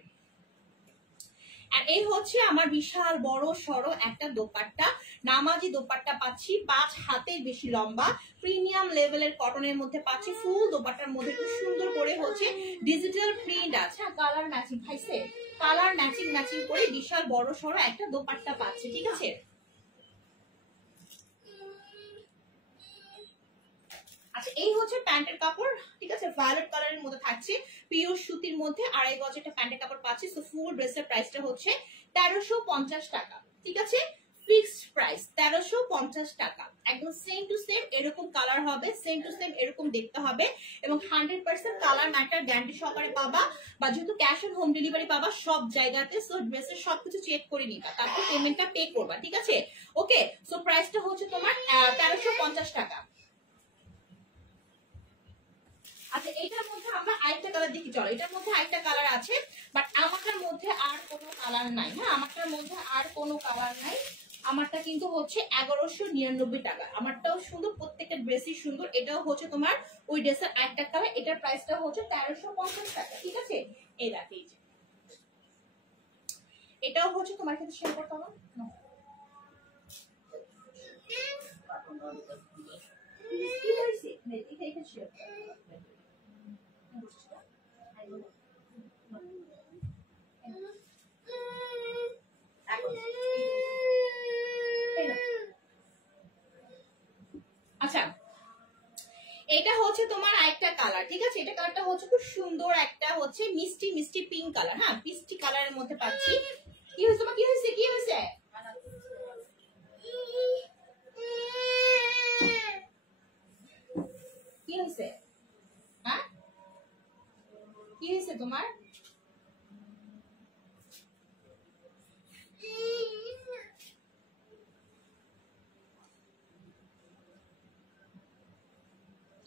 আর এই হচ্ছে আমার বিশাল বড় সড়ো একটা দোপাট্টা, নামাজি দোপাট্টা পাচ্ছি, 5 হাতের বেশি লম্বা, প্রিমিয়াম লেভেলের কটনের মধ্যে পাচ্ছি। ফুল দোপাট্টার মধ্যে খুব সুন্দর করে হচ্ছে ডিজিটাল প্রিন্ট আছে, কালার ম্যাচিং খাইছে, কালার ম্যাচিং ম্যাচিং করে বিশাল বড় সড়ো একটা দোপাট্টা পাচ্ছি, ঠিক আছে? আচ্ছা, এই হচ্ছে প্যান্টের কাপড়, ঠিক আছে? ভায়োলেট কালারের মধ্যে থাকছে, পিওর সুতির মধ্যে 2.5 গজ একটা প্যান্টের কাপড় পাচ্ছি। সো ফুল ড্রেসের প্রাইসটা হচ্ছে 1350 টাকা, ঠিক আছে? ফিক্সড প্রাইস 1350 টাকা, একদম সেম টু সেম এরকম কালার হবে, সেম টু সেম এরকম দেখতে হবে, এবং 100% কালার ম্যাটার গ্যারান্টি সহকারে পাবা, বা যেহেতু ক্যাশ অন হোম ডেলিভারি পাবা সব জায়গাতে। সো ড্রেসের সবকিছু চেক করে নিবা, তারপর পেমেন্টটা পে করবা, ঠিক আছে? ওকে, সো প্রাইসটা হচ্ছে তোমার 1350 টাকা। আচ্ছা, এটার মধ্যে আমরা আরেকটা কালার দেখি, চলো। এটার মধ্যে আরেকটা কালার আছে, বাট আমারটার মধ্যে আর কোনো কালার নাই। হ্যাঁ, আমারটার মধ্যে আর কোনো কালার নাই। আমারটা কিন্তু হচ্ছে 1199 টাকা। আমারটাও সুন্দর, প্রত্যেকটা ড্রেসই সুন্দর। এটাও হচ্ছে তোমার ওই ড্রেসের আরেকটা কালার, এটার প্রাইসটা হচ্ছে 1350 টাকা, ঠিক আছে? এই দেখো, এই যে এটাও হচ্ছে তোমার ক্ষেত্রে শেয়ার করতে হবে না? কি হয়েছে? এখানে শেয়ার আচ্ছা, এটা হচ্ছে তোমার আরেকটা কালার, ঠিক আছে? এটা কালারটা হচ্ছে খুব সুন্দর একটা হচ্ছে মিষ্টি মিষ্টি পিঙ্ক কালার। হ্যাঁ, মিষ্টি কালারের মধ্যে পাচ্ছি। কি হয়েছে তোমার? কি হয়েছে? কি হয়েছে? কি হয়েছে? হ্যাঁ, কি হয়েছে তোমার?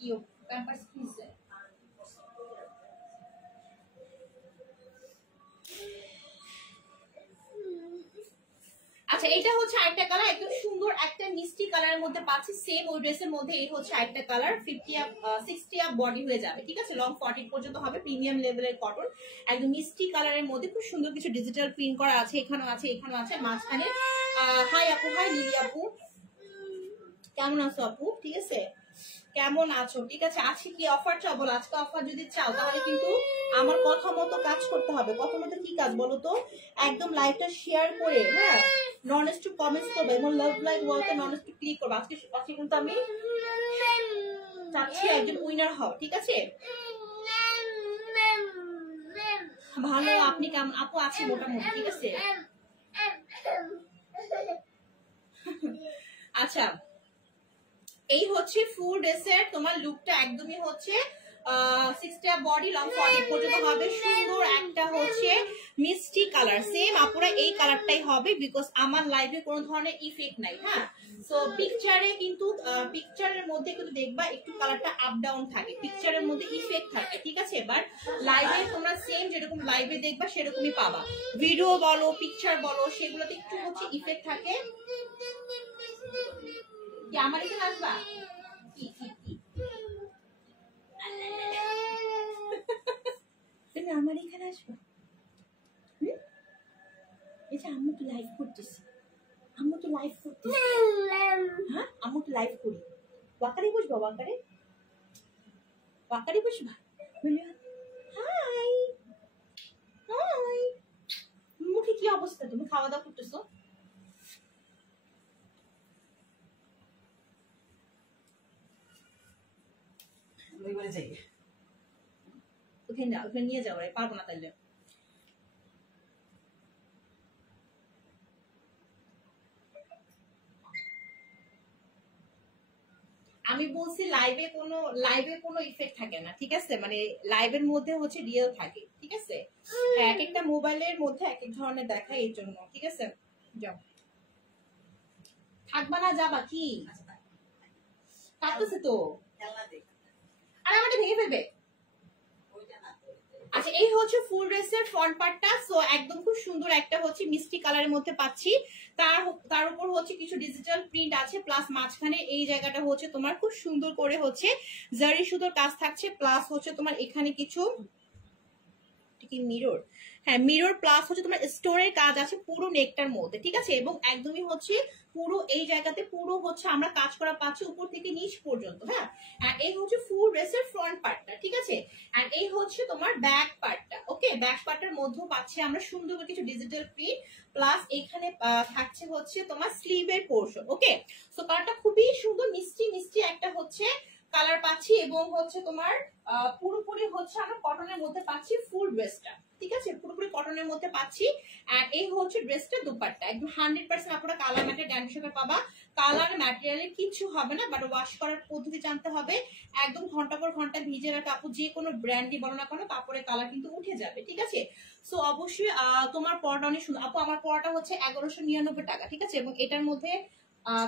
কি প্যাম্পার্স কি হয়েছে? আচ্ছা, এটা হচ্ছে আরেকটা কালার, একদম সুন্দর একটা মিষ্টি কালারের মধ্যে পাচ্ছি। সেম ওই ড্রেসের মধ্যে এই হচ্ছে আরেকটা কালার, 60 আপ বডি হয়ে যাবে, ঠিক আছে? লং 40 পর্যন্ত হবে, প্রিমিয়াম লেভেলের কটন, একদম মিষ্টি কালারের মধ্যে খুব সুন্দর কিছু ডিজিটাল প্রিন্ট করা আছে, এখানেও আছে, এখানেও আছে, মাঝখানে। হাই আপু, হাই লিলি আপু, কেমন আছো আপু? ঠিক আছে, কেমন আছো? ঠিক আছে, আজকে কি অফার চাও বলো? আজকে অফার যদি চাও তাহলে কিন্তু আমার কথা মতো কাজ করতে হবে। কথা মতো কি কাজ বলো তো? একদম লাইভটা শেয়ার করে, হ্যাঁ, নন স্টপ কমেন্টস করবে, এবং লাভ লাইভ ওয়ালতে নন স্টপ ক্লিক করবে। আজকে আজকে কিন্তু আমি চাচ্ছি একজন উইনার হও, ঠিক আছে? ভালো, আপনি কেমন? আপু আছি মোটামুটি, ঠিক আছে? আচ্ছা, এই হচ্ছে ফুল ড্রেসের তোমার লুকটা, একদমই হচ্ছে 6টা বডি লং 40 পর্যন্ত হবে। সুন্দর একটা হচ্ছে মিষ্টি কালার, সেম আপুরা এই কালারটাই হবে, বিকজ আমার লাইভে কোনো ধরনের ইফেক্ট নাই। হ্যাঁ, সো পিকচারে কিন্তু পিকচারের মধ্যে কিন্তু দেখবা একটু কালারটা আপ ডাউন থাকে, পিকচারের মধ্যে ইফেক্ট থাকে, ঠিক আছে। এবার লাইভে তোমরা সেম যেরকম লাইভে দেখবা সেরকমই পাবা, ভিডিও বলো পিকচার বলো সেগুলোতে একটু হচ্ছে ইফেক্ট থাকে। কি আমার এখানে আসবা? কি তুমি আমার এখানে আসবা? এই যে আম্মু তো লাইভ করতেছি, আম্মু তো লাইভ করতেছি। হ্যাঁ, আম্মু তো লাইভ করি। ওয়াকারে বসবা, ওয়াকারে ওয়াকারে বসবা। হাই হাই, মুখে কি অবস্থা? তুমি খাওয়া দাওয়া করতেছো? ওখানে নিয়ে যাও, পারবো না তাইলে। আমি বলছি লাইভে কোনো ইফেক্ট থাকে না, ঠিক আছে, মানে লাইভের মধ্যে হচ্ছে রিয়েল থাকে, ঠিক আছে। এক একটা মোবাইলের মধ্যে এক এক ধরনের দেখায় এর জন্য, ঠিক আছে। যাও, থাকবা না যাবা? কি কাটতেছে তো, আর আমাকে ভেঙে ফেলবে। আচ্ছা, এই হচ্ছে ফুল ড্রেসের ফ্রন্ট পার্টটা। সো একদম খুব সুন্দর একটা হচ্ছে মিষ্টি কালারের মধ্যে পাচ্ছি, তার উপর হচ্ছে কিছু ডিজিটাল প্রিন্ট আছে, প্লাস মাঝখানে এই জায়গাটা হচ্ছে তোমার খুব সুন্দর করে হচ্ছে জারি সুতোর কাজ থাকছে, প্লাস হচ্ছে তোমার এখানে কিছু মিরর, হ্যাঁ মিরর, প্লাস হচ্ছে তোমার স্টোনের কাজ আছে পুরো নেকটার মধ্যে, ঠিক আছে। এবং একদমই হচ্ছে পুরো এই জায়গাতে পুরো হচ্ছে আমরা কাজ করা পাচ্ছি উপর থেকে নিচ পর্যন্ত। হ্যাঁ, আর এই হচ্ছে ফুল ড্রেসের ফ্রন্ট পার্টটা, ঠিক আছে। আর এই হচ্ছে তোমার ব্যাক পার্টটা। ওকে, ব্যাক পার্টটার মধ্যেও পাচ্ছি আমরা সুন্দর করে কিছু ডিজিটাল প্রিন্ট, প্লাস এখানে থাকছে হচ্ছে তোমার স্লিভের পোর্শন। ওকে, সো কালারটা খুবই সুন্দর, মিষ্টি মিষ্টি একটা হচ্ছে কালার পাচ্ছি, এবং হচ্ছে তোমার পুরোপুরি হচ্ছে আমরা কটনের মধ্যে পাচ্ছি ফুল ড্রেসটা, ঠিক আছে, পুরোপুরি কটনের মধ্যে পাচ্ছি। আর এই হচ্ছে ড্রেসটা দুপাট্টা, একদম 100% আপনারা কালার ম্যাটের গ্যারান্টি সহকারে পাবা। কালার ম্যাটেরিয়ালে কিছু হবে না, বাট ওয়াশ করার পদ্ধতি জানতে হবে। একদম ঘন্টা পর ঘন্টা ভিজে রাখা কাপড়, যে কোনো ব্র্যান্ডই বলো না কেন, কাপড়ের কালার কিন্তু উঠে যাবে, ঠিক আছে। সো অবশ্যই তোমার পরাটা অনেক সুন্দর আপু, আমার পরাটা হচ্ছে 1199 টাকা, ঠিক আছে। এবং এটার মধ্যে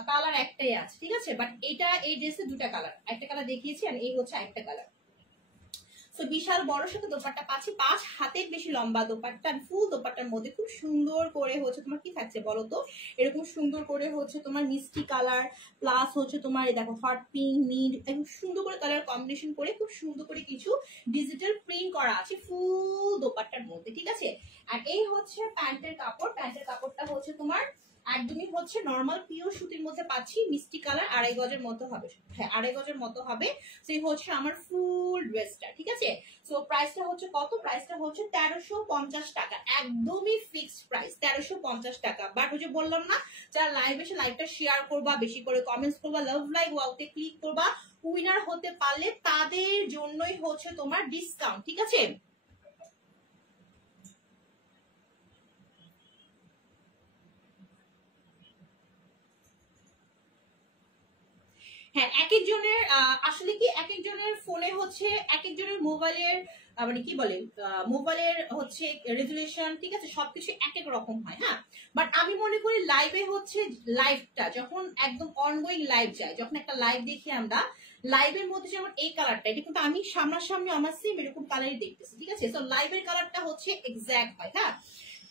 কালার একটাই আছে, ঠিক আছে, বাট এটা এই ড্রেসে দুটা কালার, একটা কালার দেখিয়েছি আর এই হচ্ছে একটা কালার। সো বিশাল বড় সাথে দোপাট্টা পাচ্ছি, 5 হাতের বেশি লম্বা দোপাট্টা, ফুল দোপাট্টার মধ্যে খুব সুন্দর করে হচ্ছে তোমার কি থাকছে বলো তো, এরকম সুন্দর করে হচ্ছে তোমার মিষ্টি কালার, প্লাস হচ্ছে তোমার দেখো হট পিঙ্ক, মিড, একদম সুন্দর করে কালার কম্বিনেশন করে খুব সুন্দর করে কিছু ডিজিটাল প্রিন্ট করা আছে ফুল দোপাট্টার মধ্যে, ঠিক আছে। আর এই হচ্ছে প্যান্টের কাপড়, প্যান্টের কাপড়টা হচ্ছে তোমার একদমই হচ্ছে নরমাল পিওর সুতির মধ্যে পাচ্ছি, মিষ্টি কালার, 2.5 গজের মতো হবে, হ্যাঁ 2.5 গজের মতো হবে। সেই হচ্ছে আমার ফুল ড্রেসটা, ঠিক আছে। সো প্রাইসটা হচ্ছে কত? প্রাইসটা হচ্ছে 1350 টাকা, একদমই ফিক্সড প্রাইস 1350 টাকা। বাট ওই যে বললাম না, যারা লাইভ এসে লাইভটা শেয়ার করবা, বেশি করে কমেন্টস করবা, লাভ লাইক ওয়াওতে ক্লিক করবা, উইনার হতে পারলে তাদের জন্যই হচ্ছে তোমার ডিসকাউন্ট, ঠিক আছে। হ্যাঁ, এক একজনের আসলে কি এক একজনের ফোনে হচ্ছে এক একজনের মোবাইলের মানে কি বলে মোবাইলের হচ্ছে রেজুলেশন, ঠিক আছে, সবকিছু এক এক রকম হয়। হ্যাঁ, বাট আমি মনে করি লাইভে হচ্ছে লাইভটা যখন একদম অনগোয়িং লাইভ যায়, যখন একটা লাইভ দেখি আমরা, লাইভের মধ্যে যেমন এই কালারটা, এটা কিন্তু আমি সামনাসামনি আমার সেম এরকম কালারই দেখতেছি, ঠিক আছে। তো লাইভের কালারটা হচ্ছে এক্স্যাক্ট হয়। হ্যাঁ,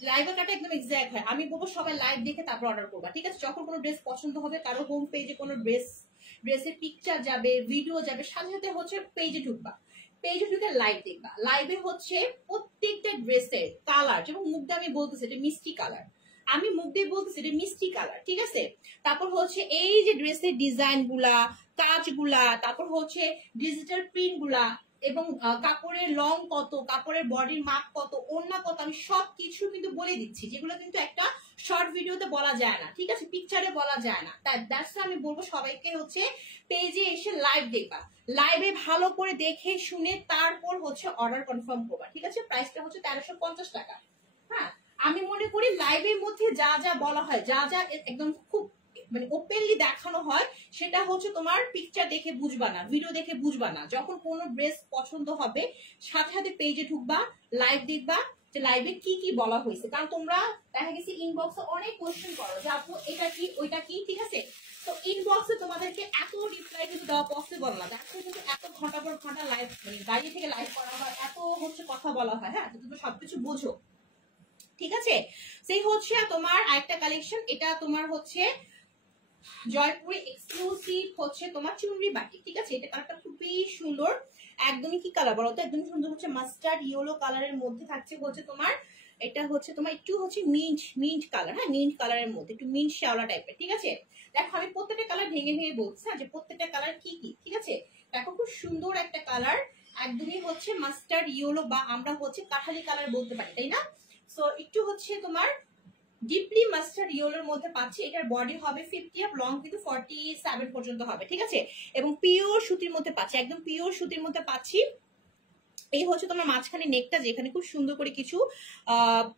লাইভের কালারটা একদম এক্স্যাক্ট হয়। আমি বলবো সবাই লাইভ দেখে তারপর অর্ডার করবা, ঠিক আছে। যখন কোনো ড্রেস পছন্দ হবে, কারো হোম পেজে কোনো ড্রেসের পিকচার যাবে, ভিডিও যাবে, সাথে সাথে হচ্ছে পেজে ঢুকবা, পেজে ঢুকে লাইভ দেখবা। লাইভে হচ্ছে প্রত্যেকটা ড্রেসের কালার, যেমন মুখ দিয়ে আমি বলতেছি এটা মিষ্টি কালার, আমি মুখ দিয়ে বলতেছি এটা মিষ্টি কালার, ঠিক আছে। তারপর হচ্ছে এই যে ড্রেসের ডিজাইন গুলা, কাজগুলা, তারপর হচ্ছে ডিজিটাল প্রিন্ট গুলা, এবং কাপড়ের লং কত, কাপড়ের বডির মাপ কত, ওড়না কত, আমি সবকিছু কিন্তু বলে দিচ্ছি, যেগুলো কিন্তু একটা শর্ট ভিডিওতে বলা যায় না, ঠিক আছে, পিকচারে বলা যায় না। তাই দ্যাটস আমি বলবো সবাইকে হচ্ছে পেজে এসে লাইভ দেখবা, লাইভে ভালো করে দেখে শুনে তারপর হচ্ছে অর্ডার কনফার্ম করবা, ঠিক আছে। প্রাইসটা হচ্ছে 1350 টাকা। হ্যাঁ, আমি মনে করি লাইভের মধ্যে যা যা বলা হয়, যা যা একদম খুব মানে ওপেনলি দেখানো হয়, সেটা হচ্ছে তোমার পিকচার দেখে বুঝবা না, ভিডিও দেখে বুঝবা না। যখন কোনো ড্রেস পছন্দ হবে সাথে সাথে পেজে ঢুকবা, লাইভ দেখবা যে লাইভে কি কি বলা হয়েছে। কারণ তোমরা দেখা গেছে ইনবক্সে অনেক কোয়েশ্চেন করো যে আপু এটা কি ওইটা কি, ঠিক আছে? তো ইনবক্সে তোমাদেরকে এত রিপ্লাই কিন্তু দেওয়া পসিবল না, দেখো কিন্তু এত ঘন্টা পর ঘন্টা লাইভ মানে দাঁড়িয়ে থেকে লাইভ করা হয়, এত হচ্ছে কথা বলা হয়, হ্যাঁ তুমি সবকিছু বোঝো, ঠিক আছে? সেই হচ্ছে তোমার আরেকটা কালেকশন, এটা তোমার হচ্ছে জয়পুরি এক্সক্লুসিভ হচ্ছে তোমার চুনরি বাটি, ঠিক আছে? এটা কালারটা খুবই সুন্দর, একদমই কি কালার বলো তো, একদমই সুন্দর হচ্ছে মাস্টার্ড ইয়েলো কালারের মধ্যে থাকছে হচ্ছে তোমার, এটা হচ্ছে তোমার একটু হচ্ছে মিন্ট কালার, হ্যাঁ মিন্ট কালারের মধ্যে একটু মিন্ট শ্যাওলা টাইপের, ঠিক আছে? দেখো আমি প্রত্যেকটা কালার ভেঙে ভেঙে বলছি, হ্যাঁ যে প্রত্যেকটা কালার কি কি, ঠিক আছে? দেখো খুব সুন্দর একটা কালার, একদমই হচ্ছে মাস্টার্ড ইয়েলো বা আমরা হচ্ছে কাঠালি কালার বলতে পারি, তাই না? সো একটু হচ্ছে তোমার ডিপলি মাস্টার্ড ইয়েলোর মধ্যে পাচ্ছি। এটার বডি হবে 50 আর লং কিন্তু 47 পর্যন্ত হবে, ঠিক আছে? এবং পিওর সুতির মধ্যে পাচ্ছি, একদম পিওর সুতির মধ্যে পাচ্ছি। এই হচ্ছে তোমার মাঝখানে নেকটা, যেখানে খুব সুন্দর করে কিছু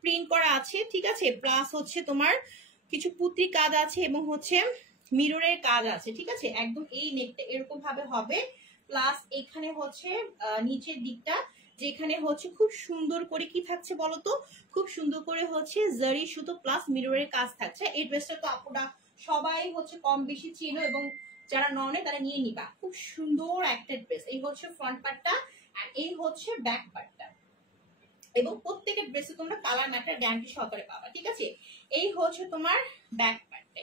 প্রিন্ট করা আছে, ঠিক আছে? প্লাস হচ্ছে তোমার কিছু পুঁতির কাজ আছে এবং হচ্ছে মিররের কাজ আছে, ঠিক আছে? একদম এই নেকটা এরকম ভাবে হবে। প্লাস এখানে হচ্ছে নিচের দিকটা যেখানে হচ্ছে খুব সুন্দর করে কি থাকছে বলতো, খুব সুন্দর করে হচ্ছে জারি সুতো প্লাস মিররের কাজ থাকছে। এই ড্রেসটা তো আপুরা সবাই হচ্ছে কম বেশি চিনো এবং যারা ননে তারা নিয়ে নিবা, খুব সুন্দর একটা ড্রেস। এই হচ্ছে ফ্রন্ট পার্টটা আর এই হচ্ছে ব্যাক পার্টটা, এবং প্রত্যেকের ড্রেসে তোমরা কালার ম্যাটার গ্যারান্টি সহকারে পাবা, ঠিক আছে? এই হচ্ছে তোমার ব্যাক পার্টটা,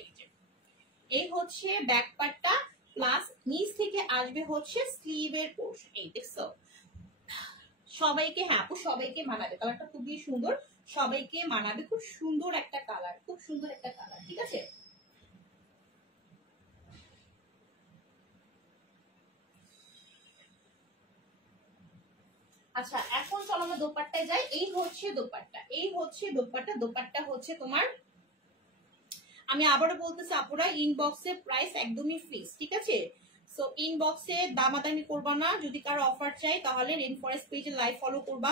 এই হচ্ছে ব্যাক পার্টটা, প্লাস নিচ থেকে আসবে হচ্ছে স্লিভের পোর্শন। এই দেখছো, সবাইকে হ্যাঁ আপু সবাইকে মানাবে, কালারটা খুবই সুন্দর, সবাইকে মানাবে, খুব সুন্দর একটা কালার, খুব সুন্দর একটা কালার, ঠিক আছে? আচ্ছা এখন চলো আমরা দোপাট্টায় যাই। এই হচ্ছে দোপাট্টা, এই হচ্ছে দোপাট্টা, দোপাট্টা হচ্ছে তোমার, আমি আবারও বলতেছি আপুরা ইনবক্সে প্রাইস একদমই ফিক্স, ঠিক আছে? সো ইনবক্সে দামাদামি করবা না, যদি কারো অফার চাই তাহলে রেন ফরেস্ট পেজে লাইভ ফলো করবা,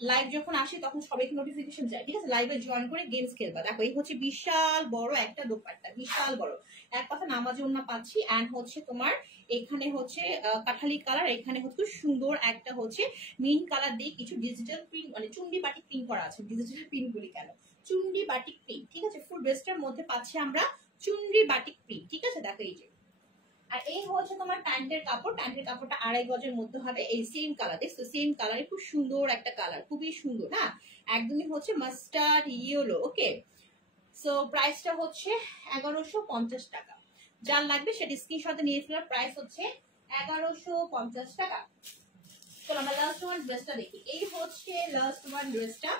লাইভ যখন আসে তখন সবাইকে নোটিফিকেশন যায়, ঠিক আছে? লাইভে জয়েন করে গেমস খেলবা। দেখো এই হচ্ছে বিশাল বড় একটা দোপাট্টা, বিশাল বড়, এক কথা নামাজে ওন্না পাচ্ছি। এন্ড হচ্ছে তোমার এখানে হচ্ছে কাঠালি কালার, এখানে হচ্ছে সুন্দর একটা হচ্ছে মিন্ট কালার দিয়ে কিছু ডিজিটাল প্রিন্ট মানে চুন্ডি বাটিক প্রিন্ট করা আছে, ডিজিটাল প্রিন্ট গুলি কেন, চুন্ডি বাটিক প্রিন্ট, ঠিক আছে? ফুল ড্রেসটার মধ্যে পাচ্ছি আমরা চুন্ডি বাটিক প্রিন্ট, ঠিক আছে? দেখো এই যে, আর এই হচ্ছে তোমার প্যান্টের কাপড়, প্যান্টের কাপড়টা 2.5 গজের মধ্যে হবে, এই সেম কালার, দেখছো সেম কালারে, খুব সুন্দর একটা কালার, খুবই সুন্দর, হ্যাঁ একদমই হচ্ছে মাস্টার্ড ইয়েলো, ওকে? সো প্রাইসটা হচ্ছে 1150 টাকা, যার লাগবে সেটা স্ক্রিনশটে নিয়ে ফেলার, প্রাইস হচ্ছে 1150 টাকা। চলো আমরা লাস্ট ওয়ান ড্রেসটা দেখি। এই হচ্ছে লাস্ট ওয়ান ড্রেসটা,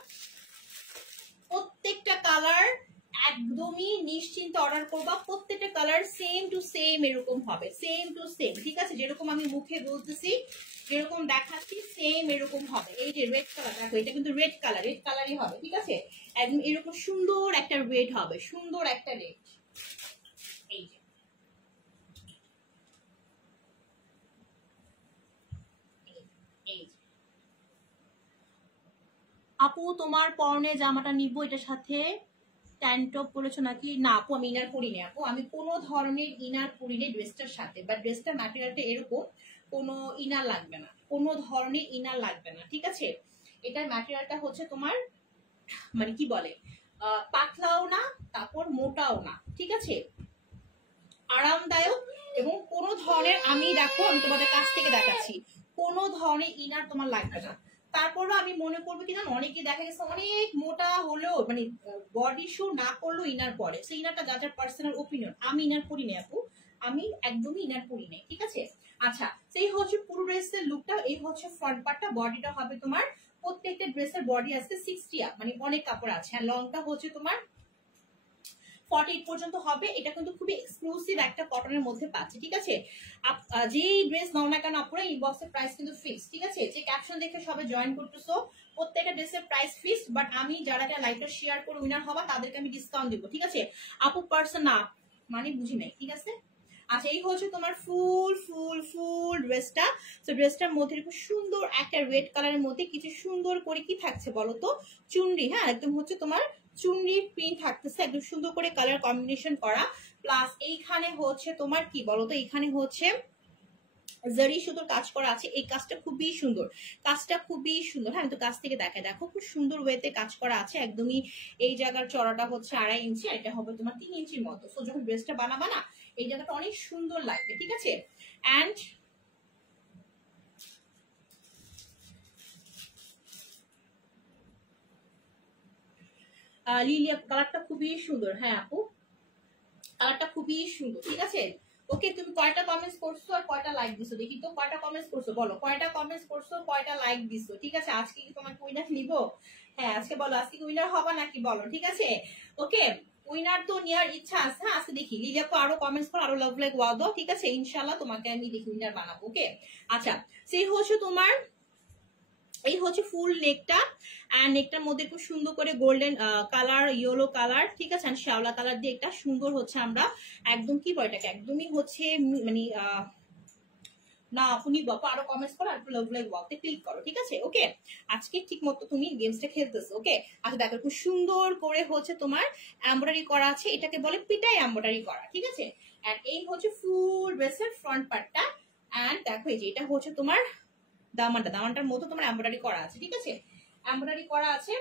প্রত্যেকটা কালার একদমই নিশ্চিন্তে অর্ডার করবা, প্রত্যেকটা কালার সেম টু সেম এরকম হবে, সেম টু সেম, ঠিক আছে? যেরকম আমি মুখে বলতেছি, যেরকম দেখাচ্ছি সেম এরকম হবে। এই যে রেড কালার দেখো, এটা কিন্তু রেড কালার, রেড কালারই হবে, ঠিক আছে? একদম এরকম সুন্দর একটা রেড হবে, সুন্দর একটা রেড। এই যে এই যে আপু তোমার পরনে জামাটা নিব, এটার সাথে ট্যান টপ পরেছো নাকি? না আপু আমি ইনার পরি না আপু, আমি কোনো ধরনের ইনার পরি না ড্রেসটার সাথে, বা ড্রেসটার ম্যাটেরিয়ালটা এরকম, কোনো ইনার লাগবে না, কোনো ধরনের ইনার লাগবে না, ঠিক আছে? এটার ম্যাটেরিয়ালটা হচ্ছে তোমার মানে কি বলে পাতলাও না, তারপর মোটাও না, ঠিক আছে? আরামদায়ক, এবং কোনো ধরনের আমি দেখো আমি তোমাদের কাছ থেকে দেখাচ্ছি, কোনো ধরনের ইনার তোমার লাগবে না। তারপরও আমি মনে করবো কি জানো, অনেকে দেখা গেছে অনেক মোটা হলেও মানে বডি শো না করলেও ইনার পরে, সেই ইনারটা যা যার পার্সোনাল ওপিনিয়ন, আমি ইনার পরি না আপু, আমি একদমই ইনার পরি না, ঠিক আছে? আচ্ছা সেই হচ্ছে পুরো ড্রেসের লুকটা, এই হচ্ছে ফ্রন্ট পার্টটা, বডিটা হবে তোমার, প্রত্যেকটা ড্রেসের বডি আছে 60 আপ, মানে অনেক কাপড় আছে, আর লংটা হচ্ছে তোমার 48 পর্যন্ত হবে। এটা কিন্তু খুবই এক্সক্লুসিভ একটা কটনের মধ্যে পাচ্ছি, ঠিক আছে? যেই ড্রেস নাও না কেন আপনারা ইনবক্সের প্রাইস কিন্তু ফিক্স, ঠিক আছে? যে ক্যাপশন দেখে সবাই জয়েন করতেছো, প্রত্যেকটা ড্রেসের প্রাইস ফিক্সড, বাট আমি যারা যারা লাইভটা শেয়ার করে উইনার হবা তাদেরকে আমি ডিসকাউন্ট দিব, ঠিক আছে? আপু পার্সন না মানে বুঝি নাই, ঠিক আছে? আচ্ছা এই হচ্ছে তোমার ফুল ফুল ফুল ড্রেসটা। তো ড্রেসটার মধ্যে খুব সুন্দর একটা রেড কালারের মধ্যে কিছু সুন্দর করে কি থাকছে বলো তো, চুনরি, হ্যাঁ একদম হচ্ছে তোমার চুনরি প্রিন্ট থাকতেছে, একদম সুন্দর করে কালার কম্বিনেশন করা, প্লাস এইখানে হচ্ছে তোমার কি বলতো, এইখানে হচ্ছে জারি সুতোর কাজ করা আছে। এই কাজটা খুবই সুন্দর, কাজটা খুবই সুন্দর। হ্যাঁ, আমি তো কাছ থেকে দেখাই, দেখো খুব সুন্দর ওয়েতে কাজ করা আছে একদমই। এই জায়গার চড়াটা হচ্ছে 2.5 ইঞ্চি, এটা হবে তোমার 3 ইঞ্চির মতো। সো যখন ড্রেসটা বানাবা না, এই জায়গাটা অনেক সুন্দর লাগবে, ঠিক আছে। অ্যান্ড লিলিয়া কালারটা খুবই সুন্দর। হ্যাঁ আপু, কালারটা খুবই সুন্দর, ঠিক আছে। ওকে, তুমি কয়টা কমেন্টস করছো আর কয়টা লাইক দিছো দেখি তো। কয়টা কমেন্টস করছো বলো, কয়টা কমেন্টস করছো, কয়টা লাইক দিছো, ঠিক আছে। আজকে কি তোমাকে উইনার নিব? হ্যাঁ আজকে বলো, আজকে উইনার হবা নাকি বলো, ঠিক আছে। ওকে, উইনার তো নেওয়ার ইচ্ছা আছে। হ্যাঁ আজকে দেখি লিলিয়াকে আরো কমেন্টস করো, আরো লাভ লাইক ওয়াও দাও, ঠিক আছে। ইনশাআল্লাহ তোমাকে আমি দেখি উইনার বানাবো। ওকে আচ্ছা, সেই হচ্ছে তোমার, এই হচ্ছে ফুল নেকটা। এন্ড নেকটার মধ্যে খুব সুন্দর করে গোল্ডেন কালার, ইয়েলো কালার, ঠিক আছে, শ্যাওলা কালার দিয়ে একটা সুন্দর হচ্ছে আমরা একদম কি বলে এটাকে, একদমই হচ্ছে মানে না আপনি বাবা আরো কমেন্টস করো, আর লাভ লাইক ওয়াওতে ক্লিক করো, ঠিক আছে। ওকে, আজকে ঠিক মতো তুমি গেমসটা খেলতেছো। ওকে আচ্ছা, দেখো খুব সুন্দর করে হচ্ছে তোমার এমব্রয়ডারি করা আছে, এটাকে বলে পিটাই এমব্রয়ডারি করা, ঠিক আছে। এন্ড এই হচ্ছে ফুল ড্রেসের ফ্রন্ট পার্টটা। এন্ড দেখো এই যে এটা হচ্ছে তোমার দামানটার মতো তোমার এমব্রয়ডারি করা আছে, ঠিক আছে, এমব্রয়ডারি করা আছে।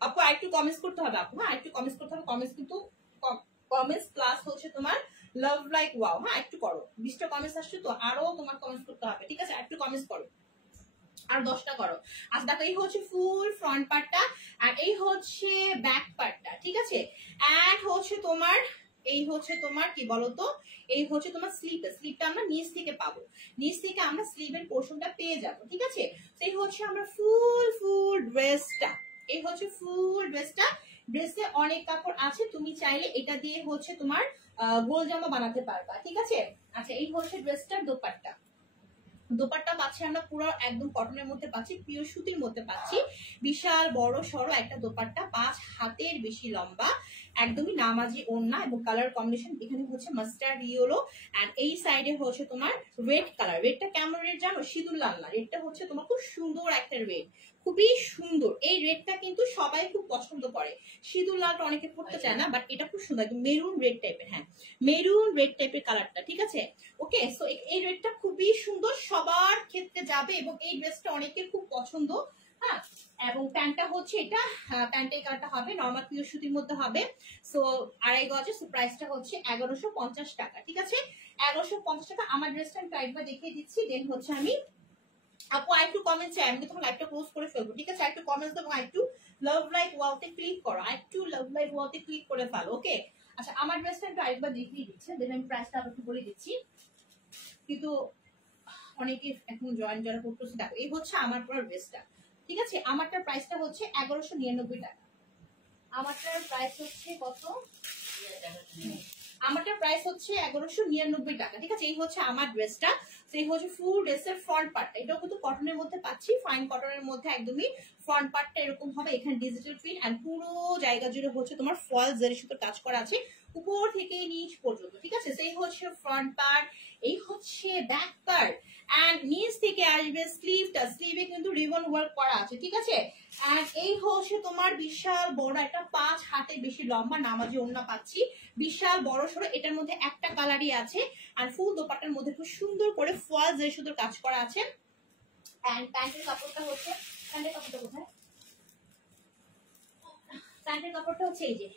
আপু আরেকটু কমেন্টস করতে হবে আপু, হ্যাঁ একটু কমেন্টস করতে হবে। কমেন্টস কিন্তু কমেন্টস প্লাস হচ্ছে তোমার লাভ লাইক ওয়াও, হ্যাঁ একটু করো। 20টা কমেন্টস আসছে তো আরো তোমার কমেন্টস করতে হবে, ঠিক আছে। একটু কমেন্টস করো, আর 10টা করো। আচ্ছা দেখো এই হচ্ছে ফুল ফ্রন্ট পার্টটা, আর এই হচ্ছে ব্যাক পার্টটা, ঠিক আছে। এন্ড হচ্ছে তোমার, এই হচ্ছে তোমার কি বলতো, এই হচ্ছে তোমার স্লিপটা আমরা নিচ থেকে পাবো, নিচ থেকে আমরা স্লিভের পোর্শনটা পেয়ে যাব, ঠিক আছে। সেই হচ্ছে আমরা ফুল ড্রেসটা, এই হচ্ছে ফুল ড্রেসটা। ড্রেসে অনেক কাপড় আছে, তুমি চাইলে এটা দিয়ে হচ্ছে তোমার গোল জামা বানাতে পারবা, ঠিক আছে। আচ্ছা এই হচ্ছে ড্রেসটার দোপাট্টা। দোপাট্টা পাচ্ছি আমরা পুরো একদম কটনের মধ্যে পাচ্ছি, পিওর সুতির মধ্যে পাচ্ছি। বিশাল বড় সড়ো একটা দোপাট্টা, 5 হাতের বেশি লম্বা, একদমই নামাজি ওড়না, এবং কালার কম্বিনেশন এখানে হচ্ছে মাস্টার্ড ইয়েলো। এন্ড এই সাইডে হচ্ছে তোমার রেড কালার। রেডটা কেমন রেড জানো, সিঁদুর লাল না, রেডটা হচ্ছে তোমার খুব সুন্দর একটা রেড, খুবই সুন্দর। এই রেডটা কিন্তু সবাই খুব পছন্দ করে। সিঁদুর লালটা অনেকে পড়তে চায় না, বাট এটা খুব সুন্দর, মেরুন রেড টাইপের। হ্যাঁ মেরুন রেড টাইপের কালারটা, ঠিক আছে। ওকে সো এই রেডটা খুবই সুন্দর, সবার ক্ষেত্রে যাবে, এবং এই ড্রেসটা অনেকের খুব পছন্দ। হ্যাঁ এবং প্যান্টটা হচ্ছে এটা, প্যান্টের কালারটা হবে নরমাল পিওর সুতির মধ্যে হবে। সো 2.5 গজে। সো প্রাইসটা হচ্ছে 1150 টাকা, ঠিক আছে। 1150 টাকা। আমার ড্রেসটা আমি একবার দেখিয়ে দিচ্ছি, দেন হচ্ছে আমি আপু আরেকটু কমেন্ট চাই, আমি তখন লাইভটা ক্লোজ করে ফেলবো, ঠিক আছে। একটু কমেন্টস দেবো, একটু লাভ লাইক ওয়াওতে ক্লিক করো, একটু লাভ লাইক ওয়াওতে ক্লিক করে ফেলো। ওকে আচ্ছা, আমার ড্রেসটা একটু আরেকবার দেখিয়ে দিচ্ছি, দেন আমি প্রাইসটা একটু বলে দিচ্ছি, কিন্তু অনেকে এখন জয়েন যারা করতেছে। দেখো এই হচ্ছে আমার পুরো ড্রেসটা, ঠিক আছে। আমারটার প্রাইসটা হচ্ছে 1199 টাকা। আমারটার প্রাইস হচ্ছে কত, আমারটার প্রাইস হচ্ছে 1199 টাকা, ঠিক আছে। এই হচ্ছে আমার ড্রেসটা, সেই হচ্ছে ফুল ড্রেসের ফ্রন্ট পার্টটা। এটাও কিন্তু কটনের মধ্যে পাচ্ছি, ফাইন কটনের মধ্যে একদমই। ফ্রন্ট পার্টটা এরকম হবে, এখানে ডিজিটাল প্রিন্ট, এন্ড পুরো জায়গা জুড়ে হচ্ছে তোমার ফয়েল জারি সুতোর কাজ করা আছে উপর থেকে নিচ পর্যন্ত, ঠিক আছে। সেই হচ্ছে ফ্রন্ট পার্ট, এই হচ্ছে ব্যাক পার্ট। এন্ড নিচ থেকে আসবে স্লিভটা, স্লিভে কিন্তু রিবন ওয়ার্ক করা আছে, ঠিক আছে। এন্ড এই হচ্ছে তোমার বিশাল বড় একটা 5 হাতের বেশি লম্বা নামাজি ওড়না পাচ্ছি, বিশাল বড় সড়ো। এটার মধ্যে একটা কালারই আছে, আর ফুল দোপাট্টার মধ্যে খুব সুন্দর করে ফয়েল জারি সুতোর কাজ করা আছে। এন্ড প্যান্টের কাপড়টা হচ্ছে, প্যান্টের কাপড়টা কোথায়, প্যান্টের কাপড়টা হচ্ছে এই যে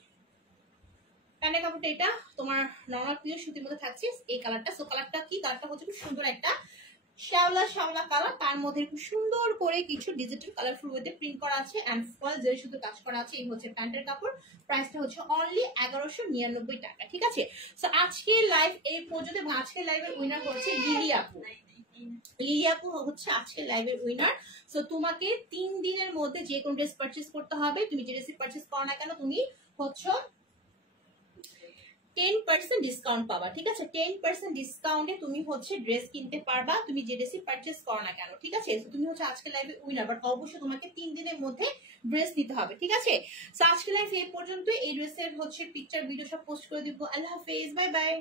প্যান্টের কাপড়টা, এটা তোমার নরমাল পিওর সুতির মধ্যে থাকছে এই কালারটা। সো কালারটা কি, কালারটা হচ্ছে খুব সুন্দর একটা শ্যাওলা কালার, তার মধ্যে খুব সুন্দর করে কিছু ডিজিটাল কালারফুল ওয়েতে প্রিন্ট করা আছে, এন্ড ফয়েল জারি সুতোর কাজ করা আছে। এই হচ্ছে প্যান্টের কাপড়, প্রাইসটা হচ্ছে অনলি 1199 টাকা, ঠিক আছে। সো আজকে লাইভ এই পর্যন্ত, এবং আজকের লাইভের উইনার হচ্ছে লিলি আপু। লিলি আপু হচ্ছে আজকের লাইভের উইনার। সো তোমাকে 3 দিনের মধ্যে যে কোনো ড্রেস পারচেজ করতে হবে, তুমি যে ড্রেস পারচেজ করো না কেন তুমি হচ্ছে 10% ডিসকাউন্ট পাবা, ঠিক আছে। 10% ডিসকাউন্টে তুমি হচ্ছে ড্রেস কিনতে পারবা, তুমি যে ড্রেসই পারচেজ করো না কেন, ঠিক আছে। তুমি হচ্ছে আজকে লাইভে উইনার, বাট অবশ্যই তোমাকে 3 দিনের মধ্যে ড্রেস নিতে হবে, ঠিক আছে। সো আজকে লাইভ এই পর্যন্ত। এই ড্রেসের হচ্ছে পিকচার ভিডিও সব পোস্ট করে দিব। আল্লাহ হাফেজ, বাই বাই।